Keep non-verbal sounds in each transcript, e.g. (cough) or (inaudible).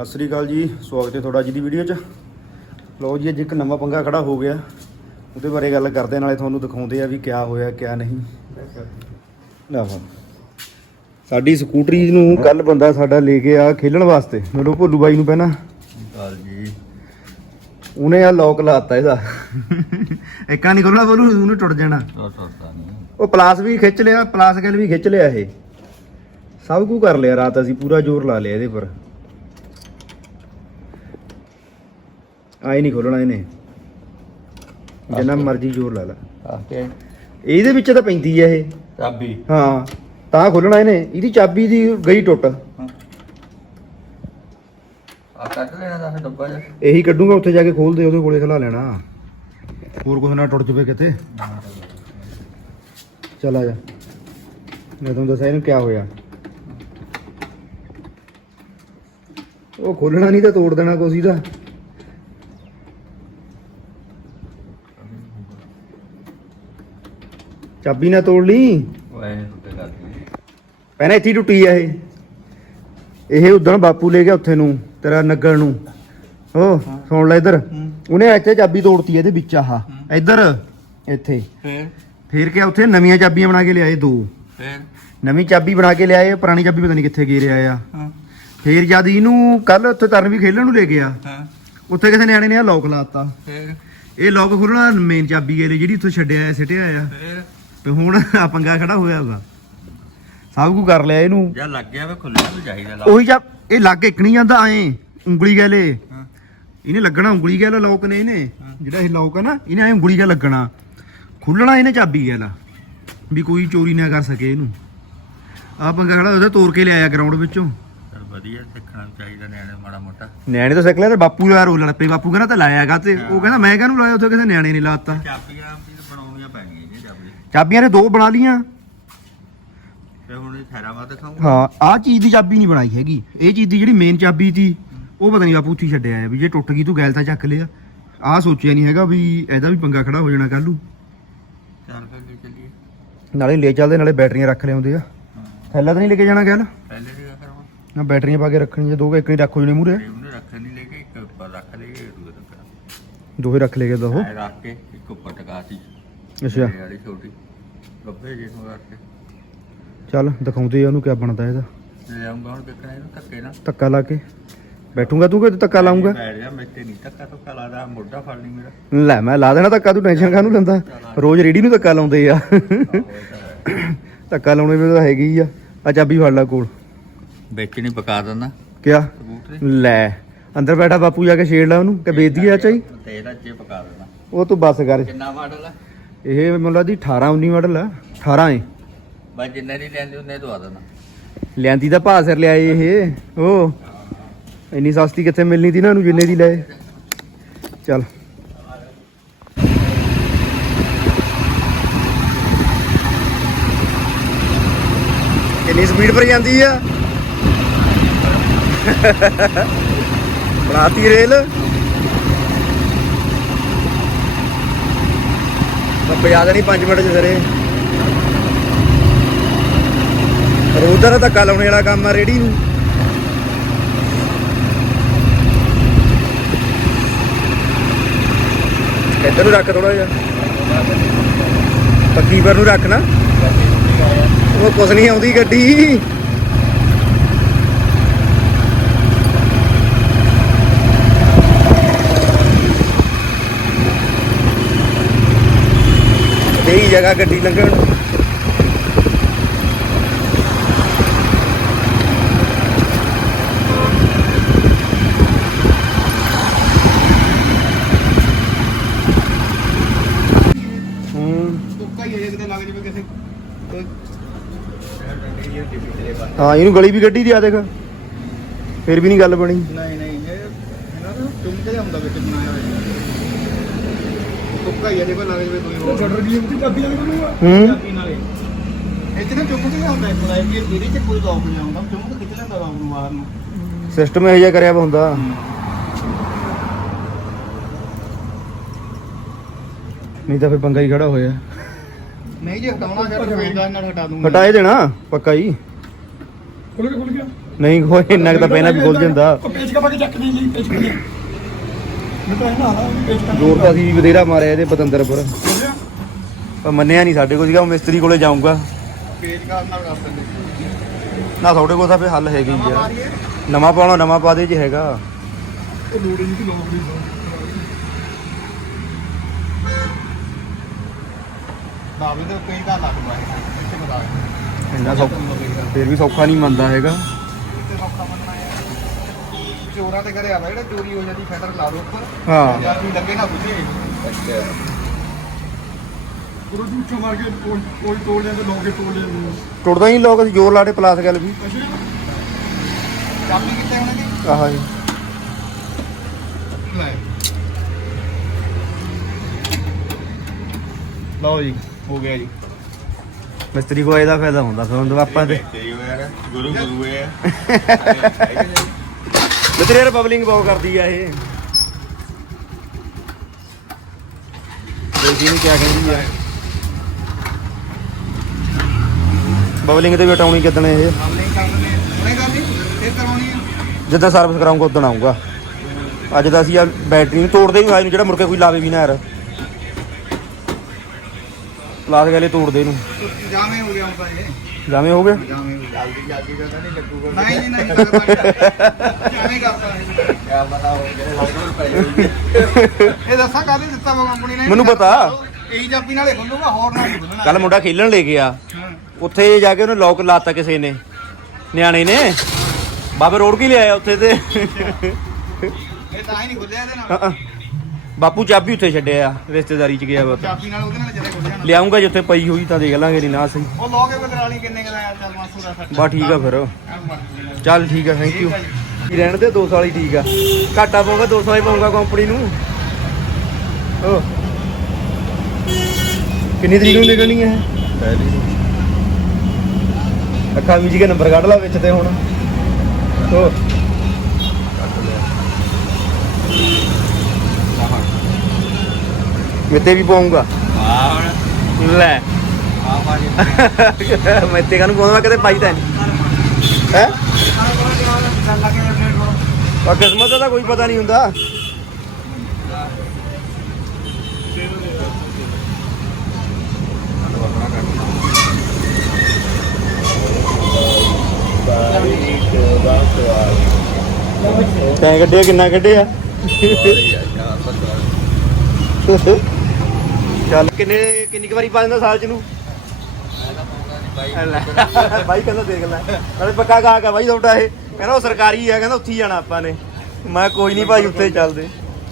ਸਤਿ ਸ੍ਰੀ ਅਕਾਲ ਜੀ ਸਵਾਗਤ ਹੈ ਤੁਹਾਡਾ ਅੱਜ ਦੀ ਵੀਡੀਓ 'ਚ। ਲਓ ਜੀ ਅੱਜ ਇੱਕ ਨਵਾਂ ਪੰਗਾ ਖੜਾ ਹੋ ਗਿਆ। ਉਹਦੇ ਬਾਰੇ ਗੱਲ ਕਰਦੇ ਨਾਲੇ ਤੁਹਾਨੂੰ ਦਿਖਾਉਂਦੇ ਆ ਵੀ ਕਿਆ ਹੋਇਆ ਕਿਆ ਨਹੀਂ। ਲੈ ਫੜ। ਸਾਡੀ ਸਕੂਟਰੀ ਨੂੰ ਕੱਲ ਬੰਦਾ ਸਾਡਾ ਲੈ ਕੇ ਆ ਖੇਲਣ ਵਾਸਤੇ। ਮੈਨੂੰ ਭੋਲੂ ਬਾਈ ਨੂੰ ਪਹਿਲਾਂ। ਕਾਲ ਜੀ। ਉਹਨੇ ਆ ਲੋਕ ਲਾਤਾ ਇਹਦਾ। ਇੱਕਾਂ ਨਹੀਂ ਖੋਲਣਾ ਬੋਲੂ ਉਹਨੇ ਟੁੱਟ ਜਾਣਾ। ਨਹੀਂ ਉਹ ਪਲਾਸ ਵੀ ਖਿੱਚ ਲਿਆ ਪਲਾਸ ਗੱਲ ਵੀ ਖਿੱਚ ਲਿਆ ਇਹ। ਸਭ ਕੁਝ ਕਰ ਲਿਆ ਰਾਤ ਅਸੀਂ ਪੂਰਾ ਜ਼ੋਰ ਲਾ ਲਿਆ ਇਹਦੇ ਪਰ। ਆਈ ਨਹੀਂ ਖੋਲਣਾ ਇਹਨੇ। ਜਿੰਨਾ ਮਰਜ਼ੀ ਜ਼ੋਰ ਲਾ ਲਾ। ਆਕੇ। ਇਹਦੇ ਵਿੱਚ ਤਾਂ ਪੈਂਦੀ ਹੈ ਇਹ। ਚਾਬੀ। ਹਾਂ ਤਾਂ ਖੋਲਣਾ ਇਹਨੇ। ਇਹਦੀ ਚਾਬੀ ਦੀ ਗਈ ਟੁੱਟ। ਆ ਕੱਢ ਲੈਣਾ ਦਾ ਡੱਬਾ ਜਿਹਾ ਇਹੀ ਕੱਢੂਗਾ ਉੱਥੇ ਜਾ ਕੇ ਖੋਲ ਦੇ ਉਹਦੇ ਕੋਲੇ ਖਲਾ ਲੈਣਾ। ਹੋਰ ਕੁਛ ਨਾ ਟੁੱਟ ਜਵੇ ਕਿਤੇ। ਚੱਲ ਆ ਜਾ। ਮੈਂ ਤੁਹਾਨੂੰ ਦੱਸਿਆ ਇਹਨੂੰ ਕਿਆ ਹੋਇਆ। ਉਹ ਖੋਲਣਾ ਨਹੀਂ ਤਾਂ ਤੋੜ ਦੇਣਾ ਕੁਛ ਇਹਦਾ। ਚਾਬੀ ਨਾ ਤੋੜ ਲਈ? ਓਏ ਪਹਿਲਾਂ ਇੱਥੇ ਹੀ ਟੁੱਟੀ ਆ ਇਹ। ਇਹ ਉਦੋਂ ਬਾਪੂ ਲੈ ਗਿਆ ਉੱਥੇ ਨੂੰ ਤੇਰਾ ਨਗਰ ਨੂੰ। ਓ ਸੁਣ ਲੈ ਇੱਧਰ। ਉਹਨੇ ਇੱਥੇ ਚਾਬੀ ਤੋੜਤੀ ਇਹਦੇ ਵਿੱਚ ਆਹ। ਇੱਧਰ ਇੱਥੇ। ਫੇਰ? ਫੇਰ ਕਿਆ ਉੱਥੇ ਨਵੀਆਂ ਚਾਬੀਆਂ ਬਣਾ ਕੇ ਲਿਆਏ ਦੋ। ਫੇਰ? ਨਵੀਂ ਚਾਬੀ ਬਣਾ ਕੇ ਲਿਆਏ ਪੁਰਾਣੀ ਚਾਬੀ ਪਤਾ ਨਹੀਂ ਕਿੱਥੇ ਗੇ ਰਿਹਾ ਆ। ਹਾਂ। ਫੇਰ ਜਦ ਇਹਨੂੰ ਕੱਲ ਉੱਥੇ ਤਰਨ ਵੀ ਖੇਲਣ ਨੂੰ ਲੈ ਗਿਆ ਹਾਂ। ਉੱਥੇ ਕਿਸੇ ਨਿਆਣੇ ਨੇ ਆ ਲੋਕ ਲਾਤਾ ਫੇਰ? ਇਹ ਲੋਕ ਖੋਲਣਾ ਮੇਨ ਚਾਬੀ ਇਹਦੀ ਜਿਹੜੀ ਉੱਥੇ ਛੱਡਿਆ ਸਿੱਟਿਆ ਆ। ਫੇਰ? ਤੇ ਹੁਣ ਆ ਪੰਗਾ ਖੜਾ ਹੋਇਆ ਉਹਦਾ। ਸਭ ਕੁਝ ਕਰ ਲਿਆ ਇਹਨੂੰ। ਜਾਂ ਲੱਗ ਗਿਆ ਵੇ ਖੁੱਲਿਆ ਵੀ ਚਾਹੀਦਾ ਲਾ। ਉਹੀ ਜਾਂ ਇਹ ਲੱਗ ਇੱਕ ਨਹੀਂ ਜਾਂਦਾ ਐ ਉਂਗਲੀ ਗੈਲੇ ਇਹਨੇ ਲੱਗਣਾ ਉਂਗਲੀ ਗੈਲਾ ਲੋਕ ਨੇ ਇਹਨੇ। ਜਿਹੜਾ ਇਹ ਲੋਕ ਹੈ ਨਾ ਇਹਨੇ ਐ ਉਂਗਲੀ ਗੈਲ ਲੱਗਣਾ। ਖੁੱਲਣਾ ਇਹਨੇ ਚਾਬੀ ਗੈਲਾ ਵੀ ਕੋਈ ਚੋਰੀ ਨਾ ਕਰ ਸਕੇ ਇਹਨੂੰ। ਆ ਪੰਗਾ ਖੜਾ ਉਹਦਾ ਤੋੜ ਕੇ ਲਿਆਇਆ ਗਰਾਊਂਡ ਵਿੱਚੋਂ। ਚਲ ਵਧੀਆ ਸਿੱਖਣਾ ਵੀ ਚਾਹੀਦਾ ਨਿਆਣੇ ਮਾੜਾ ਮੋਟਾ। ਨਿਆਣੇ ਤਾਂ ਸਿੱਖ ਲਿਆ ਤੇ ਬਾਪੂ ਯਾਰ ਉਹ ਲੜ ਪਏ। ਬਾਪੂ ਕਹਿੰਦਾ ਤਾਂ ਲਾਇਆਗਾ ਤੇ ਉਹ ਕਹਿੰਦਾ ਮੈਂ ਕਾਹਨੂੰ ਲਾਇਆ ਉੱਥੇ ਕਿਸੇ ਨਿਆਣੇ ਨੇ ਲਾਤਾ। ਚਾਬੀਆਂ ਵੀ ਬਣਾਉਣੀਆਂ ਪੈਣਗੀਆਂ ਜੀ ਚਾਬੀ ਚਾਬੀਆਂ ਨੇ ਦੋ ਬਣਾ ਲੀਆਂ ਤੇ ਹੁਣ ਇਹ ਖੈਰਾਬਾਦ ਦਿਖਾਉਂਗਾ। ਹਾਂ ਆਹ ਚੀਜ਼ ਦੀ ਚਾਬੀ ਨਹੀਂ ਬਣਾਈ ਹੈਗੀ। ਇਹ ਚੀਜ਼ ਦੀ ਜਿਹੜੀ ਮੇਨ ਚਾਬੀ ਸੀ ਉਹ ਪਤਾ ਨਹੀਂ ਬਾਪੂ ਉੱਥੇ ਹੀ ਛੱਡਿਆ ਆ ਵੀ ਜੇ ਟੁੱਟ ਗਈ ਤੂੰ ਗੈਲ ਤਾਂ ਚੱਕ ਲਿਆ। ਆਹ ਸੋਚਿਆ ਨਹੀਂ ਹੈਗਾ ਵੀ ਇਹਦਾ ਵੀ ਪੰਗਾ ਖੜਾ ਹੋ ਜਾਣਾ ਕੱਲੂ ਚੱਲ ਫਿਰ ਲੈ ਚੱਲੀਏ। ਨਾਲੇ ਲੈ ਚੱਲਦੇ ਨਾਲੇ ਬੈਟਰੀਆਂ ਰੱਖ ਲਿਆਉਂਦੇ ਆ। ਹਾਂ। ਥੈਲਾ ਤਾਂ ਨਹੀਂ ਲੈ ਕੇ ਜਾਣਾ ਗੱਲ ਪਹਿਲੇ ਵੀ ਫਿਰ ਹੁਣ। ਨਾ ਬੈਟਰੀਆਂ ਪਾ ਕੇ ਰੱਖਣੀਆਂ ਦੋ ਕੁ ਇੱਕ ਨਹੀਂ ਰੱਖੋ ਜਣੇ ਮੂਰੇ ਉਹਨੇ ਰੱਖਣ ਨਹੀਂ ਲੈ ਕੇ ਇੱਕ ਉੱਪਰ ਰੱਖ ਲਈਏ ਦੂਏ ਤੱਕ। ਦੋਹੇ ਰੱਖ ਲੇਗੇ ਦੋ ਐ ਰੱਖ ਕੇ ਇੱਕ ਉੱਪਰ ਟਕਾਤੀ ਅੱਛਾ। ਇਹ ਵਾਲੀ ਛੋਟੀ। ਗੱਬੇ ਜੇ ਨੂੰ ਕਰਕੇ ਚੱਲ ਦਿਖਾਉਂਦੇ ਆ ਉਹਨੂੰ ਕਿਆ ਬਣਦਾ ਇਹਦਾ। ਲੈ ਆਉਂਗਾ ਹੁਣ ਦੇਖਣਾ ਇਹਨੂੰ ਧੱਕੇ ਨਾਲ। ਧੱਕਾ ਲਾ ਕੇ। ਬੈਠੂਗਾ ਤੂੰ ਕਿ ਧੱਕਾ ਲਾਉਂਗਾ ਬੈਠ ਜਾ ਮੈਂ ਤੇ ਨਹੀਂ ਧੱਕਾ ਧੱਕਾ ਲਾਦਾ ਮੋਢਾ ਫੜ ਲਈ ਮੇਰਾ। ਲੈ ਮੈਂ ਲਾ ਦੇਣਾ ਧੱਕਾ ਤੂੰ ਟੈਨਸ਼ਨ ਕਾਹਨੂੰ ਲੈਂਦਾ? ਰੋਜ਼ ਰੇੜੀ ਨੂੰ ਧੱਕਾ ਲਾਉਂਦੇ ਆ। ਧੱਕਾ ਲਾਉਣੇ ਵੀ ਤਾਂ ਹੈਗੀ ਆ। ਆ ਚਾਬੀ ਫੜ ਲੈ ਕੋਲ। ਵਿੱਚ ਨਹੀਂ ਪਕਾ ਦਿੰਦਾ। ਕਿਆ? ਲੈ ਅੰਦਰ ਬੈਠਾ ਬਾਪੂ ਜਾ ਕੇ ਛੇੜ ਲਾ ਉਹਨੂੰ ਕਿ ਵੇਚ ਦਈਏ ਚਾਈ ਤੇ ਇਹਦਾ ਜੇ ਪਕਾ ਦਿੰਦਾ। ਉਹ ਤੂੰ ਬੱਸ ਕਰ। ਕਿੰਨਾ ਮਾਡਲ ਆ? ਇਹ ਮੈਨੂੰ ਲੱਗਦੀ 18 19 ਮਾਡਲ ਆ। 18 ਏ। ਬਸ ਜਿੰਨੇ ਦੀ ਲੈਂਦੇ ਉਹਨੇ ਦਵਾ ਦੇਣਾ। ਲਿਆਂਦੀ ਦਾ ਭਾਅ ਸਿਰ ਲਿਆਏ ਇਹ। ਉਹ ਇੰਨੀ ਸਸਤੀ ਕਿੱਥੇ ਮਿਲਣੀ ਤੀ ਨਾ ਨੂੰ ਜਿੰਨੇ ਦੀ ਲਏ। ਚੱਲ। ਕਿੰਨੀ ਸਪੀਡ ਪਰ ਜਾਂਦੀ ਆ? ਬਣਾਤੀ ਰੇਲ। ਬੱਪਿਆ ਦੇਣੀ 5 ਮਿੰਟ ਚ ਸਰੇ। ਰੋਜ਼ਾਨਾ ਧੱਕਾ ਲਾਉਣੇ ਵਾਲਾ ਕੰਮ ਆ ਰੇੜੀ ਨੂੰ। ਇੱਧਰ ਨੂੰ ਰੱਖ ਥੋੜਾ ਜਿਹਾ। ਪੱਕੀ ਪਰ ਨੂੰ ਰੱਖ ਨਾ। ਉਹ ਕੁਛ ਨਹੀਂ ਆਉਂਦੀ ਗੱਡੀ। ਦੇਈ ਜਗ੍ਹਾ ਗੱਡੀ ਲੰਘਣ। ਨੂੰ ਹੂੰ ਇਹਨੂੰ ਗਲੀ ਵੀ ਗੱਡੀ ਦੀ ਆ ਦੇਖ। ਫਿਰ ਵੀ ਨਹੀਂ ਗੱਲ ਬਣੀ। ਨਹੀਂ ਨਹੀਂ ਇਹ ਇਹਨਾਂ ਦਾ ਚੁੰਮਕੇ ਹੁੰਦਾ ਵਿੱਚ। ਬਣਾਇਆ ਹੋਇਆ ਤੁੱਕਾ ਹੀ ਹੈ ਜੇ ਕੋਈ ਲੱਗ ਜਵੇ ਕੋਈ ਹੋਰ ਸ਼ਟਰ ਦੀ ਉੱਤੇ ਚਾਬੀ ਨਾਲ ਬਣੂਗਾ ਹੂੰ। ਚਾਬੀ ਨਾਲੇ। ਇੱਥੇ ਨਾ ਚੁੰਮ ਕੇ ਹੁੰਦਾ ਇੱਕ ਲਾਈਫ ਇਹ ਇਹਦੇ ਚ ਕੋਈ ਲੋਕ ਨਹੀਂ ਆਉਂਦਾ। ਚੁੰਮ ਕੇ ਖਿੱਚ ਲੈਂਦਾ ਲੋਕ ਨੂੰ ਬਾਹਰ ਨੂੰ? ਸਿਸਟਮ ਇਹੋ ਜਿਹਾ ਕਰਿਆ ਵਾ ਹੁੰਦਾ ਨਹੀਂ ਤਾਂ ਫਿਰ ਪੰਗਾ ਹੀ ਖੜਾ ਹੋਇਆ। ਨਹੀਂ ਜੇ ਹਟਾਉਣਾ ਸ਼ਟਰ ਵੇਚਦਾ ਇਹਨਾਂ ਨੂੰ ਹਟਾ ਦੂੰਗਾ। ਹਟਾਏ ਦੇਣਾ ਪੱਕਾ ਹੀ। ਖੁੱਲ ਗਿਆ ਖੁੱਲ ਗਿਆ। ਨਹੀਂ ਕੋਈ ਇੰਨਾ ਕੁ ਤਾਂ ਪੈਣਾ ਵੀ ਖੁੱਲ ਜਾਂਦਾ ਉਹ ਪੇਚ ਕਾ ਪਾ ਕੇ ਚੱਕ ਨਹੀਂ ਲਈ ਪੇਚ ਕਾ ਮੈਂ ਤਾਂ ਇਹਨਾਂ ਹਾਲਾ ਪੇਚ ਕਾ ਜ਼ੋਰ ਤਾਂ ਅਸੀਂ ਵੀ ਮਾਰਿਆ ਇਹਦੇ ਪਤੰਦਰ ਪਰ ਮੰਨਿਆ ਨਹੀਂ ਸਾਡੇ ਕੋਲ ਸੀਗਾ ਮਿਸਤਰੀ ਕੋਲੇ ਜਾਊਂਗਾ। ਨਾ ਤੁਹਾਡੇ ਕੋਲ ਤਾਂ ਫੇ ਹੱਲ ਹੈਗਾ ਹੀ ਨਵਾਂ ਪਾਉਣਾ, ਨਵਾਂ ਪਾ ਦੇ ਜੇ ਹੈਗਾ। ਉਹ ਲੋੜ ਨਹੀਂ ਕਿ ਲੋਕ ਨਹੀਂ ਨਾ ਵੀ ਤਾਂ ਕਈ ਦਾ ਲੱਗਦਾ ਹੈ ਇੱਥੇ ਬਤਾ ਇੰਨਾ ਸੌਖਾ ਫੇਰ ਵੀ ਸੌਖਾ ਨਹੀਂ ਮੰਨਦਾ ਹੈਗਾ। ਸੌਖਾ ਚੋਰਾਂ ਦੇ ਘਰੇ ਆਵਾ ਜਿਹੜਾ ਚੋਰੀ ਹੋ ਜਾਂਦੀ ਫੈਡਰ ਲਾ ਦੋ ਉੱਪਰ। ਹਾਂ। ਜਾਂ ਵੀ ਲੱਗੇ ਨਾ ਬੁਝੇ। ਅੱਛਾ। ਉਹ ਦੂਚਾ ਮਾਰ ਕੇ ਕੋਈ ਕੋਈ ਤੋੜ ਲੈਂਦੇ ਲੋਕੇ ਤੋੜ ਲੈਂਦੇ ਟੁੱਟਦਾ ਹੀ ਲੋਕ ਅਸੀਂ ਜ਼ੋਰ ਲਾੜੇ ਪਲਾਸ ਗੱਲ ਵੀ। ਚਾਬੀ ਕਿੱਥੇ ਹੋਣੀ ਦੀ ਆਹ ਜੀ। ਲੈ। ਲਓ ਜੀ ਹੋ ਗਿਆ ਜੀ। ਮਿਸਤਰੀ ਕੋਲ ਇਹਦਾ ਫਾਇਦਾ ਹੁੰਦਾ ਫਿਰ ਹੁਣ ਆਪਾਂ ਤੇ ਤੇਰੀ ਯਾਰ। ਗੁਰੂ ਗੁਰੂ ਹੈ ਮਿਸਤਰੀ ਯਾਰ ਬਬਲਿੰਗ ਬਹੁਤ ਕਰਦੀ ਆ ਇਹ। ਦੇਖੀ ਨਹੀਂ ਕਿਆ ਕਹਿੰਦੀ ਆ। ਬਬਲਿੰਗ ਤੇ ਵੀ ਹਟਾਉਣੀ ਕਿਦਣ ਇਹ। ਹੁਣੇ ਕਰਾਉਣੀ ਜਿੱਦਾਂ ਸਰਵਿਸ ਕਰਾਉਂਗਾ ਉਦੋਂ ਆਉਂਗਾ ਅੱਜ ਤਾਂ ਅਸੀਂ ਆ ਬੈਟਰੀ ਨੂੰ ਤੋੜਦੇ ਵੀ ਆਏ ਨੂੰ ਜਿਹੜਾ ਮੁੜ ਕੇ ਕੋਈ ਲਾਵੇ ਵੀ ਨਾ ਯਾਰ। ਪਲਾਸ ਗਾਲੇ ਤੋੜਦੇ ਨੂੰ। ਜਾਵੇਂ ਹੋ ਗਿਆ ਹੁਣ ਤਾਂ ਇਹ। ਜਾਵੇਂ ਹੋ ਗਿਆ ਜਾਵੇਂ ਜਲਦੀ ਜਲਦੀ ਤਾਂ ਨਹੀਂ ਲੱਗੂਗਾ ਨਹੀਂ ਨਹੀਂ। ਲੱਗਦਾ ਜਾਵੇਂ ਇਹ। ਕਿਆ ਪਤਾ ਹੋ ਜਿਹੜੇ ਲੋਕਾਂ ਪੈ ਇਹ ਦੱਸਾਂ ਕਾਹਦੇ ਦਿੱਤਾ ਵਾ ਕੰਪਨੀ ਨੇ? ਮੈਨੂੰ ਪਤਾ। ਇਹੀ ਚਾਬੀ ਨਾਲੇ ਖੁੱਲੂਗਾ ਹੋਰ ਨਾਲ ਨਹੀਂ ਖੁੱਲਣਾ ਕੱਲ ਮੁੰਡਾ ਖੇਲਣ ਲੈ ਗਿਆ। ਉੱਥੇ ਜਾ ਕੇ ਉਹਨੇ ਲੋਕ ਲਾਤਾ ਕਿਸੇ ਨੇ। ਨਿਆਣੇ ਨੇ। ਬਾਬੇ ਰੋੜ ਕੇ ਲਿਆਇਆ ਉੱਥੇ ਤੇ? ਇਹ ਤਾਂ ਹੀ ਨਹੀਂ ਖੁੱਲਿਆ ਇਹਦੇ ਨਾਲ। ਹਾਂ, ਬਾਪੂ ਚਾਬੀ ਉੱਥੇ ਛੱਡਿਆ ਆ ਰਿਸ਼ਤੇਦਾਰੀ ਚ ਗਿਆ ਵਾ ਉੱਥੇ। ਚਾਬੀ ਨਾਲ ਉਹਦੇ ਨਾਲ ਜਦੇ ਖੁੱਲਿਆ ਨਾ ਲਿਆਉਂਗਾ ਜਿੱਥੇ ਪਈ ਹੋਈ ਤਾਂ ਦੇਖ ਲਾਂਗੇ ਨਹੀਂ ਨਾ ਸਹੀ। ਉਹ ਲੋਗੇ ਬਦਰਾਲੀ ਕਿੰਨੇ ਕਦਾ ਆਇਆ ਚੱਲ ਮਾਸੂ ਦਾ ਸੱਟ। ਬਾ ਠੀਕ ਆ ਫਿਰ। ਚੱਲ ਠੀਕ ਆ ਥੈਂਕ ਯੂ ਰਹਿਣ ਦੇ 200 ਵਾਲੀ ਠੀਕ ਆ। ਘਾਟਾ ਪਾਉਂਗਾ 200 ਵਾਲੀ ਪਾਉਂਗਾ ਕੰਪਨੀ ਨੂੰ। ਓ। ਕਿੰਨੀ ਤਰੀਕ ਨੂੰ ਨਿਕਲਣੀ ਹੈ ਅੱਖਾਂ ਵਿੱਚ ਕੇ ਨੰਬਰ ਕੱਢ ਲਾ ਵਿੱਚ ਤੇ ਹੁਣ। ਓ। ਮਿੱਤੇ ਵੀ ਪਾਉਂਗਾ। ਆਹ ਲੈ। ਮਾਰੀ ਮਿੱਤੇ ਕਾਨੂੰ ਪਾਉਂਦਾ? ਕਦੇ ਪਾਈ ਤਾਂ ਨਹੀਂ। ਹੈ? ਪਰ ਕਿਸਮਤ ਦਾ ਤਾਂ ਕੋਈ ਪਤਾ ਨਹੀਂ ਹੁੰਦਾ। ਤੈਂ ਕੱਢਿਆ ਕਿੰਨਾ ਕੱਢਿਆ? (laughs) ਚੱਲ। ਕਿੰਨੇ ਕਿੰਨੀ ਕੁ ਵਾਰੀ ਪਾ ਦਿੰਦਾ ਸਾਲ ਚ ਨੂੰ? ਲੈ, ਬਾਈ ਕਹਿੰਦਾ ਦੇਖ ਲੈ। ਨਾਲੇ ਪੱਕਾ ਗਾ ਕੇ ਬਾਈ ਤੁਹਾਡਾ ਇਹ। ਕਹਿੰਦਾ ਉਹ ਸਰਕਾਰੀ ਆ ਕਹਿੰਦਾ ਉੱਥੇ ਹੀ ਜਾਣਾ ਆਪਾਂ ਨੇ। ਮੈਂ ਕੋਈ ਨਹੀਂ ਭਾਈ ਉੱਥੇ ਹੀ ਚੱਲਦੇ।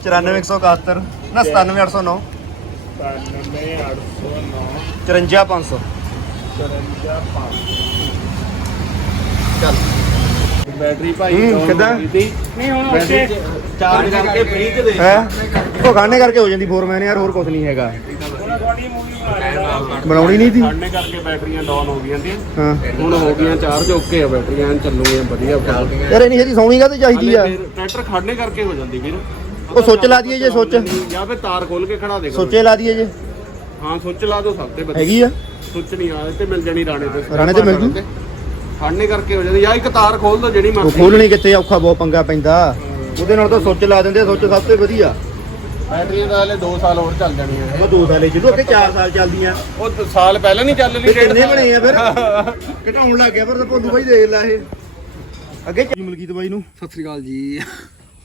94171 ਨਾ 97809 54500 ਚੱਲ। ਬੈਟਰੀ ਹੂੰ ਕਿਦਾਂ? ਨਹੀਂ ਹੁਣ ਉੱਤੇ ਚਾਰਜ ਕਰਕੇ ਫ੍ਰੀ ਚ ਦੇ। ਹੈ? ਉਹ ਖਾਣੇ ਕਰਕੇ ਹੋ ਜਾਂਦੀ ਫੋਰਮੈਨ ਯਾਰ ਹੋਰ ਕੁਝ ਨਹੀਂ ਹੈਗਾ। ਬਣਾਉਣੀ ਨਹੀਂ ਸੀ? ਖੜਨੇ ਕਰਕੇ ਬੈਟਰੀਆਂ ਡਾਊਨ ਹੋ ਗਈਆਂ ਸੀ। ਹਾਂ। ਹੁਣ ਹੋ ਗਈਆਂ ਚਾਰਜ ਓਕੇ ਆ ਬੈਟਰੀਆਂ ਚੱਲੂਗੀਆਂ ਵਧੀਆ ਚੱਲ ਯਾਰ ਇਹਨੀ ਛੇਤੀ ਸੌਣੀ ਕਾ ਤੇ ਚਾਹੀਦੀ ਆ? ਟਰੈਕਟਰ ਖੜਨੇ ਕਰਕੇ ਹੋ ਜਾਂਦੀ ਵੀਰ। ਉਹ ਸੁੱਚ ਲਾ ਦਈਏ ਜੇ ਸੁੱਚ। ਜਾਂ ਫਿਰ ਤਾਰ ਖੋਲ ਕੇ ਖੜਾ ਦੇ। ਸੋਚੇ ਲਾ ਦਈਏ ਜੇ। ਹਾਂ ਸੁੱਚ ਲਾ ਦੋ ਸਭ ਤੇ ਵਧੀਆ। ਹੈਗੀ ਆ? ਸੁੱਚ ਨਹੀਂ ਆ ਤੇ ਮਿਲ ਜਾਣੀ ਰਾਣੇ ਤੇ। ਰਾਣੇ ਤੇ ਮਿਲ ਜੂ? ਖੜਨੇ ਕਰਕੇ ਹੋ ਜਾਂਦੀ। ਜਾਂ ਇੱਕ ਤਾਰ ਖੋਲ ਦੋ ਜਿਹੜੀ ਮਰਜ਼ੀ। ਖੋਲਣੀ ਕਿੱਥੇ ਔਖਾ ਬਹੁਤ ਪੰਗਾ ਪੈਂਦਾ। ਉਹਦੇ ਨਾਲ ਤਾਂ ਸੁੱਚ ਲਾ ਦਿੰਦੇ ਸੁੱਚ ਸਭ ਤੋਂ ਵਧੀਆ। ਬੈਟਰੀਆਂ ਦਾ ਹਲੇ 2 ਸਾਲ ਹੋਰ ਚੱਲ ਜਾਣੀਆਂ ਇਹ। ਉਹ ਦੋ ਸਾਲੇ ਜਦੋਂ ਅੱਗੇ 4 ਸਾਲ ਚੱਲਦੀਆਂ ਉਹ ਸਾਲ ਪਹਿਲਾਂ ਨਹੀਂ ਚੱਲ ਫਿਰ ਰਹੀ ਕਿੰਨੇ ਬਣੇ ਆ ਫਿਰ? (laughs) ਘਟਾਉਣ ਲੱਗ ਗਿਆ ਫਿਰ ਤਾਂ ਭੋਲੂ ਬਾਈ ਦੇਖ ਲੈ ਇਹ। ਅੱਗੇ ਜੀ ਮਲਕੀਤ ਬਾਈ ਨੂੰ? ਸਤਿ ਸ੍ਰੀ ਅਕਾਲ ਜੀ।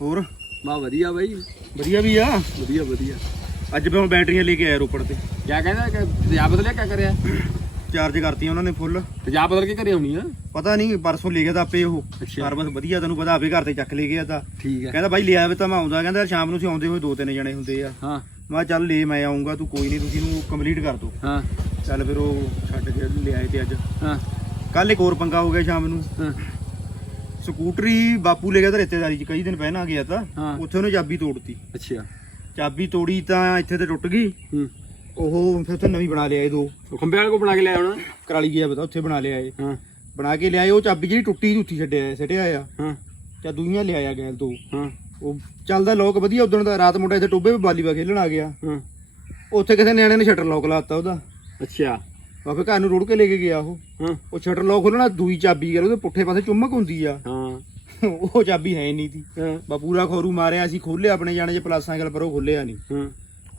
ਹੋਰ? ਬਾ ਵਧੀਆ ਬਾਈ। ਵਧੀਆ ਵੀ ਆ? ਵਧੀਆ ਵਧੀਆ। ਅੱਜ ਮੈਂ ਹੁਣ ਬੈਟਰੀਆਂ ਲੈ ਕੇ ਆਇਆ ਰੋਪੜ ਤੇ। ਕਿਆ ਕਹਿੰਦਾ ਕਿ ਬਦਲਿਆ ਕਿਆ ਕਰਿਆ? ਚਾਰਜ ਕਰਤੀਆਂ ਉਹਨਾਂ ਨੇ ਫੁੱਲ। ਤੇਜ਼ਾਬ ਬਦਲ ਕੇ ਘਰੇ ਆਉਣੀ ਆ? ਪਤਾ ਨਹੀਂ ਪਰਸੋਂ ਲੈ ਗਿਆ ਤਾਂ ਆਪੇ ਉਹ। ਸਰਵਿਸ ਵਧੀਆ ਤੈਨੂੰ ਪਤਾ ਆਪੇ ਘਰ ਤੇ ਚੱਕ ਲੈ ਗਿਆ ਤਾਂ। ਠੀਕ ਕਹਿੰਦਾ ਬਾਈ ਲਿਆ ਵੇ ਤਾਂ ਮੈਂ ਆਉਂਦਾ। ਕਹਿੰਦਾ ਸ਼ਾਮ ਨੂੰ ਤੁਸੀਂ ਆਉਂਦੇ ਹੋਏ ਦੋ ਤਿੰਨ ਜਣੇ ਹੁੰਦੇ ਆ। ਹਾਂ। ਮੈਂ ਚੱਲ ਲੈ ਮੈਂ ਆਉਂਗਾ ਤੂੰ ਕੋਈ ਨਹੀਂ ਤੁਸੀਂ ਇਹਨੂੰ ਕੰਪਲੀਟ ਕਰ ਦੋ। ਹਾਂ। ਚੱਲ ਫਿਰ ਉਹ ਛੱਡ ਕੇ ਲਿਆਏ ਤੇ ਅੱਜ। ਹਾਂ। ਕੱਲ ਇੱਕ ਹੋਰ ਪੰਗਾ ਹੋ ਗਿਆ ਸ਼ਾਮ ਨੂੰ। ਹਾਂ। ਸਕੂਟਰੀ ਬਾਪੂ ਲੈ ਗਿਆ ਤਾਂ ਰਿਸ਼ਤੇਦਾਰੀ ਚ ਕਈ ਦਿਨ ਪਹਿਲਾਂ ਗਿਆ ਤਾਂ। ਹਾਂ। ਉੱਥੇ ਉਹਨੇ ਚਾਬੀ ਤੋੜਤੀ। ਅੱਛਾ। ਚਾਬੀ ਤੋੜੀ ਤਾਂ ਇੱਥੇ ਤੇ ਟੁੱਟ ਗਈ। ਹੂੰ। ਉਹ ਫਿਰ ਉੱਥੇ ਨਵੀਂ ਬਣਾ ਲਿਆਏ ਦੋ। ਉਹ ਖੰਬੇ ਵਾਲੇ ਕੋ ਬਣਾ ਕੇ ਲਿਆ ਹੋਣਾ? ਕਰਾਲੀ ਗਿਆ ਪਤਾ ਉੱਥੇ ਬਣਾ ਲਿਆਏ। ਹਾਂ। ਬਣਾ ਕੇ ਲਿਆਏ ਉਹ ਚਾਬੀ ਜਿਹੜੀ ਟੁੱਟੀ ਉੱਥੀ ਛੱਡਿਆ ਸਿੱਟਿਆ ਆ ਹਾਂ। ਚਾ ਦੂਈਆਂ ਲਿਆਇਆ ਗੈਲ ਦੋ ਹਾਂ। ਉਹ ਚੱਲਦਾ ਲੋਕ ਵਧੀਆ ਉਦੋਂ ਦਾ ਰਾਤ ਮੁੰਡਾ ਇੱਥੇ ਟੋਬੇ 'ਤੇ ਵਾਲੀਬਾਲ ਖੇਲਣ ਆ ਗਿਆ। ਹਾਂ। ਉੱਥੇ ਕਿਸੇ ਨਿਆਣੇ ਨੇ ਸ਼ਟਰ ਲੋਕ ਲਾਤਾ ਉਹਦਾ। ਅੱਛਾ। ਬਾਬੇ ਘਰ ਨੂੰ ਰੋੜ ਕੇ ਲੈ ਕੇ ਗਿਆ ਉਹ। ਹਾਂ। ਉਹ ਸ਼ਟਰ ਲੋਕ ਖੋਲਣਾ ਦੂਈ ਚਾਬੀ ਕਰ ਉਹਦੇ ਪੁੱਠੇ ਪਾਸੇ ਚੁੰਮਕ ਹੁੰਦੀ ਆ। ਹਾਂ। ਉਹ ਚਾਬੀ ਹੈ ਨਹੀਂ ਦੀ ਬਾ ਪੂਰਾ ਖੋਰੂ ਮਾਰਿਆ ਅਸੀਂ ਖੋਲੇ ਆਪਣੇ ਜਾਣੇ ਚ ਪਲਾਸਾਂ ਗੱਲ ਪਰ ਉਹ ਖੋਲਿਆ ਨਹੀਂ। ਹਾਂ।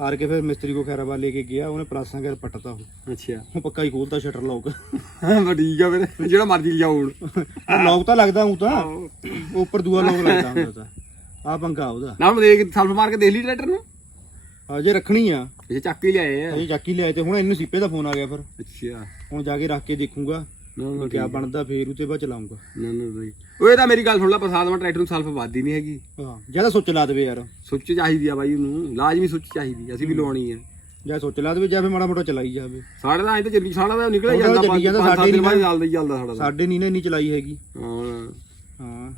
ਹਾਰ ਕੇ ਫਿਰ ਮਿਸਤਰੀ ਕੋ ਖੈਰਾਬਾਦ ਲੈ ਕੇ ਗਿਆ ਉਹਨੇ ਪਲਾਸਾਂ ਗੱਲ ਪੱਟਤਾ। ਉਹ ਅੱਛਾ। ਉਹ ਪੱਕਾ ਹੀ ਖੋਲਤਾ ਸ਼ਟਰ ਲੋਕ ਹਾਂ ਠੀਕ ਆ ਫਿਰ ਜਿਹੜਾ ਮਰਜ਼ੀ ਜਾਓ ਹੁਣ। ਲੋਕ ਤਾਂ ਲੱਗਦਾ ਹੂੰ ਤਾਂ। ਉਹ ਉੱਪਰ ਦੂਆ ਲੋਕ ਲੱਗਦਾ ਹੁੰਦਾ ਤਾਂ। ਆ ਪੰਗਾ ਉਹਦਾ। ਨਾ ਮੈਂ ਦੇਖ ਸਲਫ ਮਾਰ ਕੇ ਦੇਖ ਲਈ ਟਰੈਕਟਰ ਨੂੰ? ਅਜੇ ਰੱਖਣੀ ਆ। ਇਹ ਚੱਕ ਹੀ ਲਿਆਏ ਆ। ਅਜੇ ਚੱਕੀ ਲਿਆਏ ਤੇ ਹੁਣ ਇਹਨੂੰ ਸੀਪੇ ਦਾ ਫੋਨ ਆ ਗਿਆ ਫਿਰ। ਅੱਛਾ। ਹੁਣ ਜਾ ਕੇ ਰੱਖ ਕੇ ਦੇਖੂਗਾ। ਨਾ ਨਾ ਕੀ ਬਣਦਾ ਫੇਰ ਉਤੇ ਬਾਅਦ ਚਲਾਉਂਗਾ। ਨਾ ਨਾ ਬਈ ਓਏ ਤਾਂ ਮੇਰੀ ਗੱਲ ਸੁਣ ਲੈ ਪ੍ਰਸਾਦ ਮੈਂ ਟਰੈਕਟਰ ਨੂੰ ਸਲਫ ਵੱਧਦੀ ਨਹੀਂ ਹੈਗੀ। ਹਾਂ ਜ਼ਿਆਦਾ ਸੋਚ ਲਾ ਦੇਵੇ ਯਾਰ। ਸੁੱਚ ਚਾਹੀਦੀ ਆ ਬਾਈ ਉਹਨੂੰ ਲਾਜ਼ਮੀ ਸੁੱਚ ਚਾਹੀਦੀ ਅਸੀਂ ਵੀ ਲਵਾਉਣੀ ਆ। ਜਾਂ ਸੋਚ ਲਾ ਦੇਵੇ ਜਾਂ ਫੇ ਮਾੜਾ ਮੋਟਾ ਚਲਾਈ ਜਾਵੇ। ਸਾਡੇ ਦਾ ਐਂ ਤਾਂ ਚੱਲੀ ਸਾਡਾ ਤਾਂ ਉਹਦਾ ਜਾਂਦਾ ਸਾਡੇ ਨਹੀਂ ਚੱਲਦਾ ਹੀ ਚੱਲਦਾ ਸਾਡਾ ਤਾਂ। ਸਾਡੇ ਨਹੀਂ ਨਾ ਇੰਨੀ ਚਲਾਈ ਹੈਗੀ। ਹਾਂ। ਹਾਂ।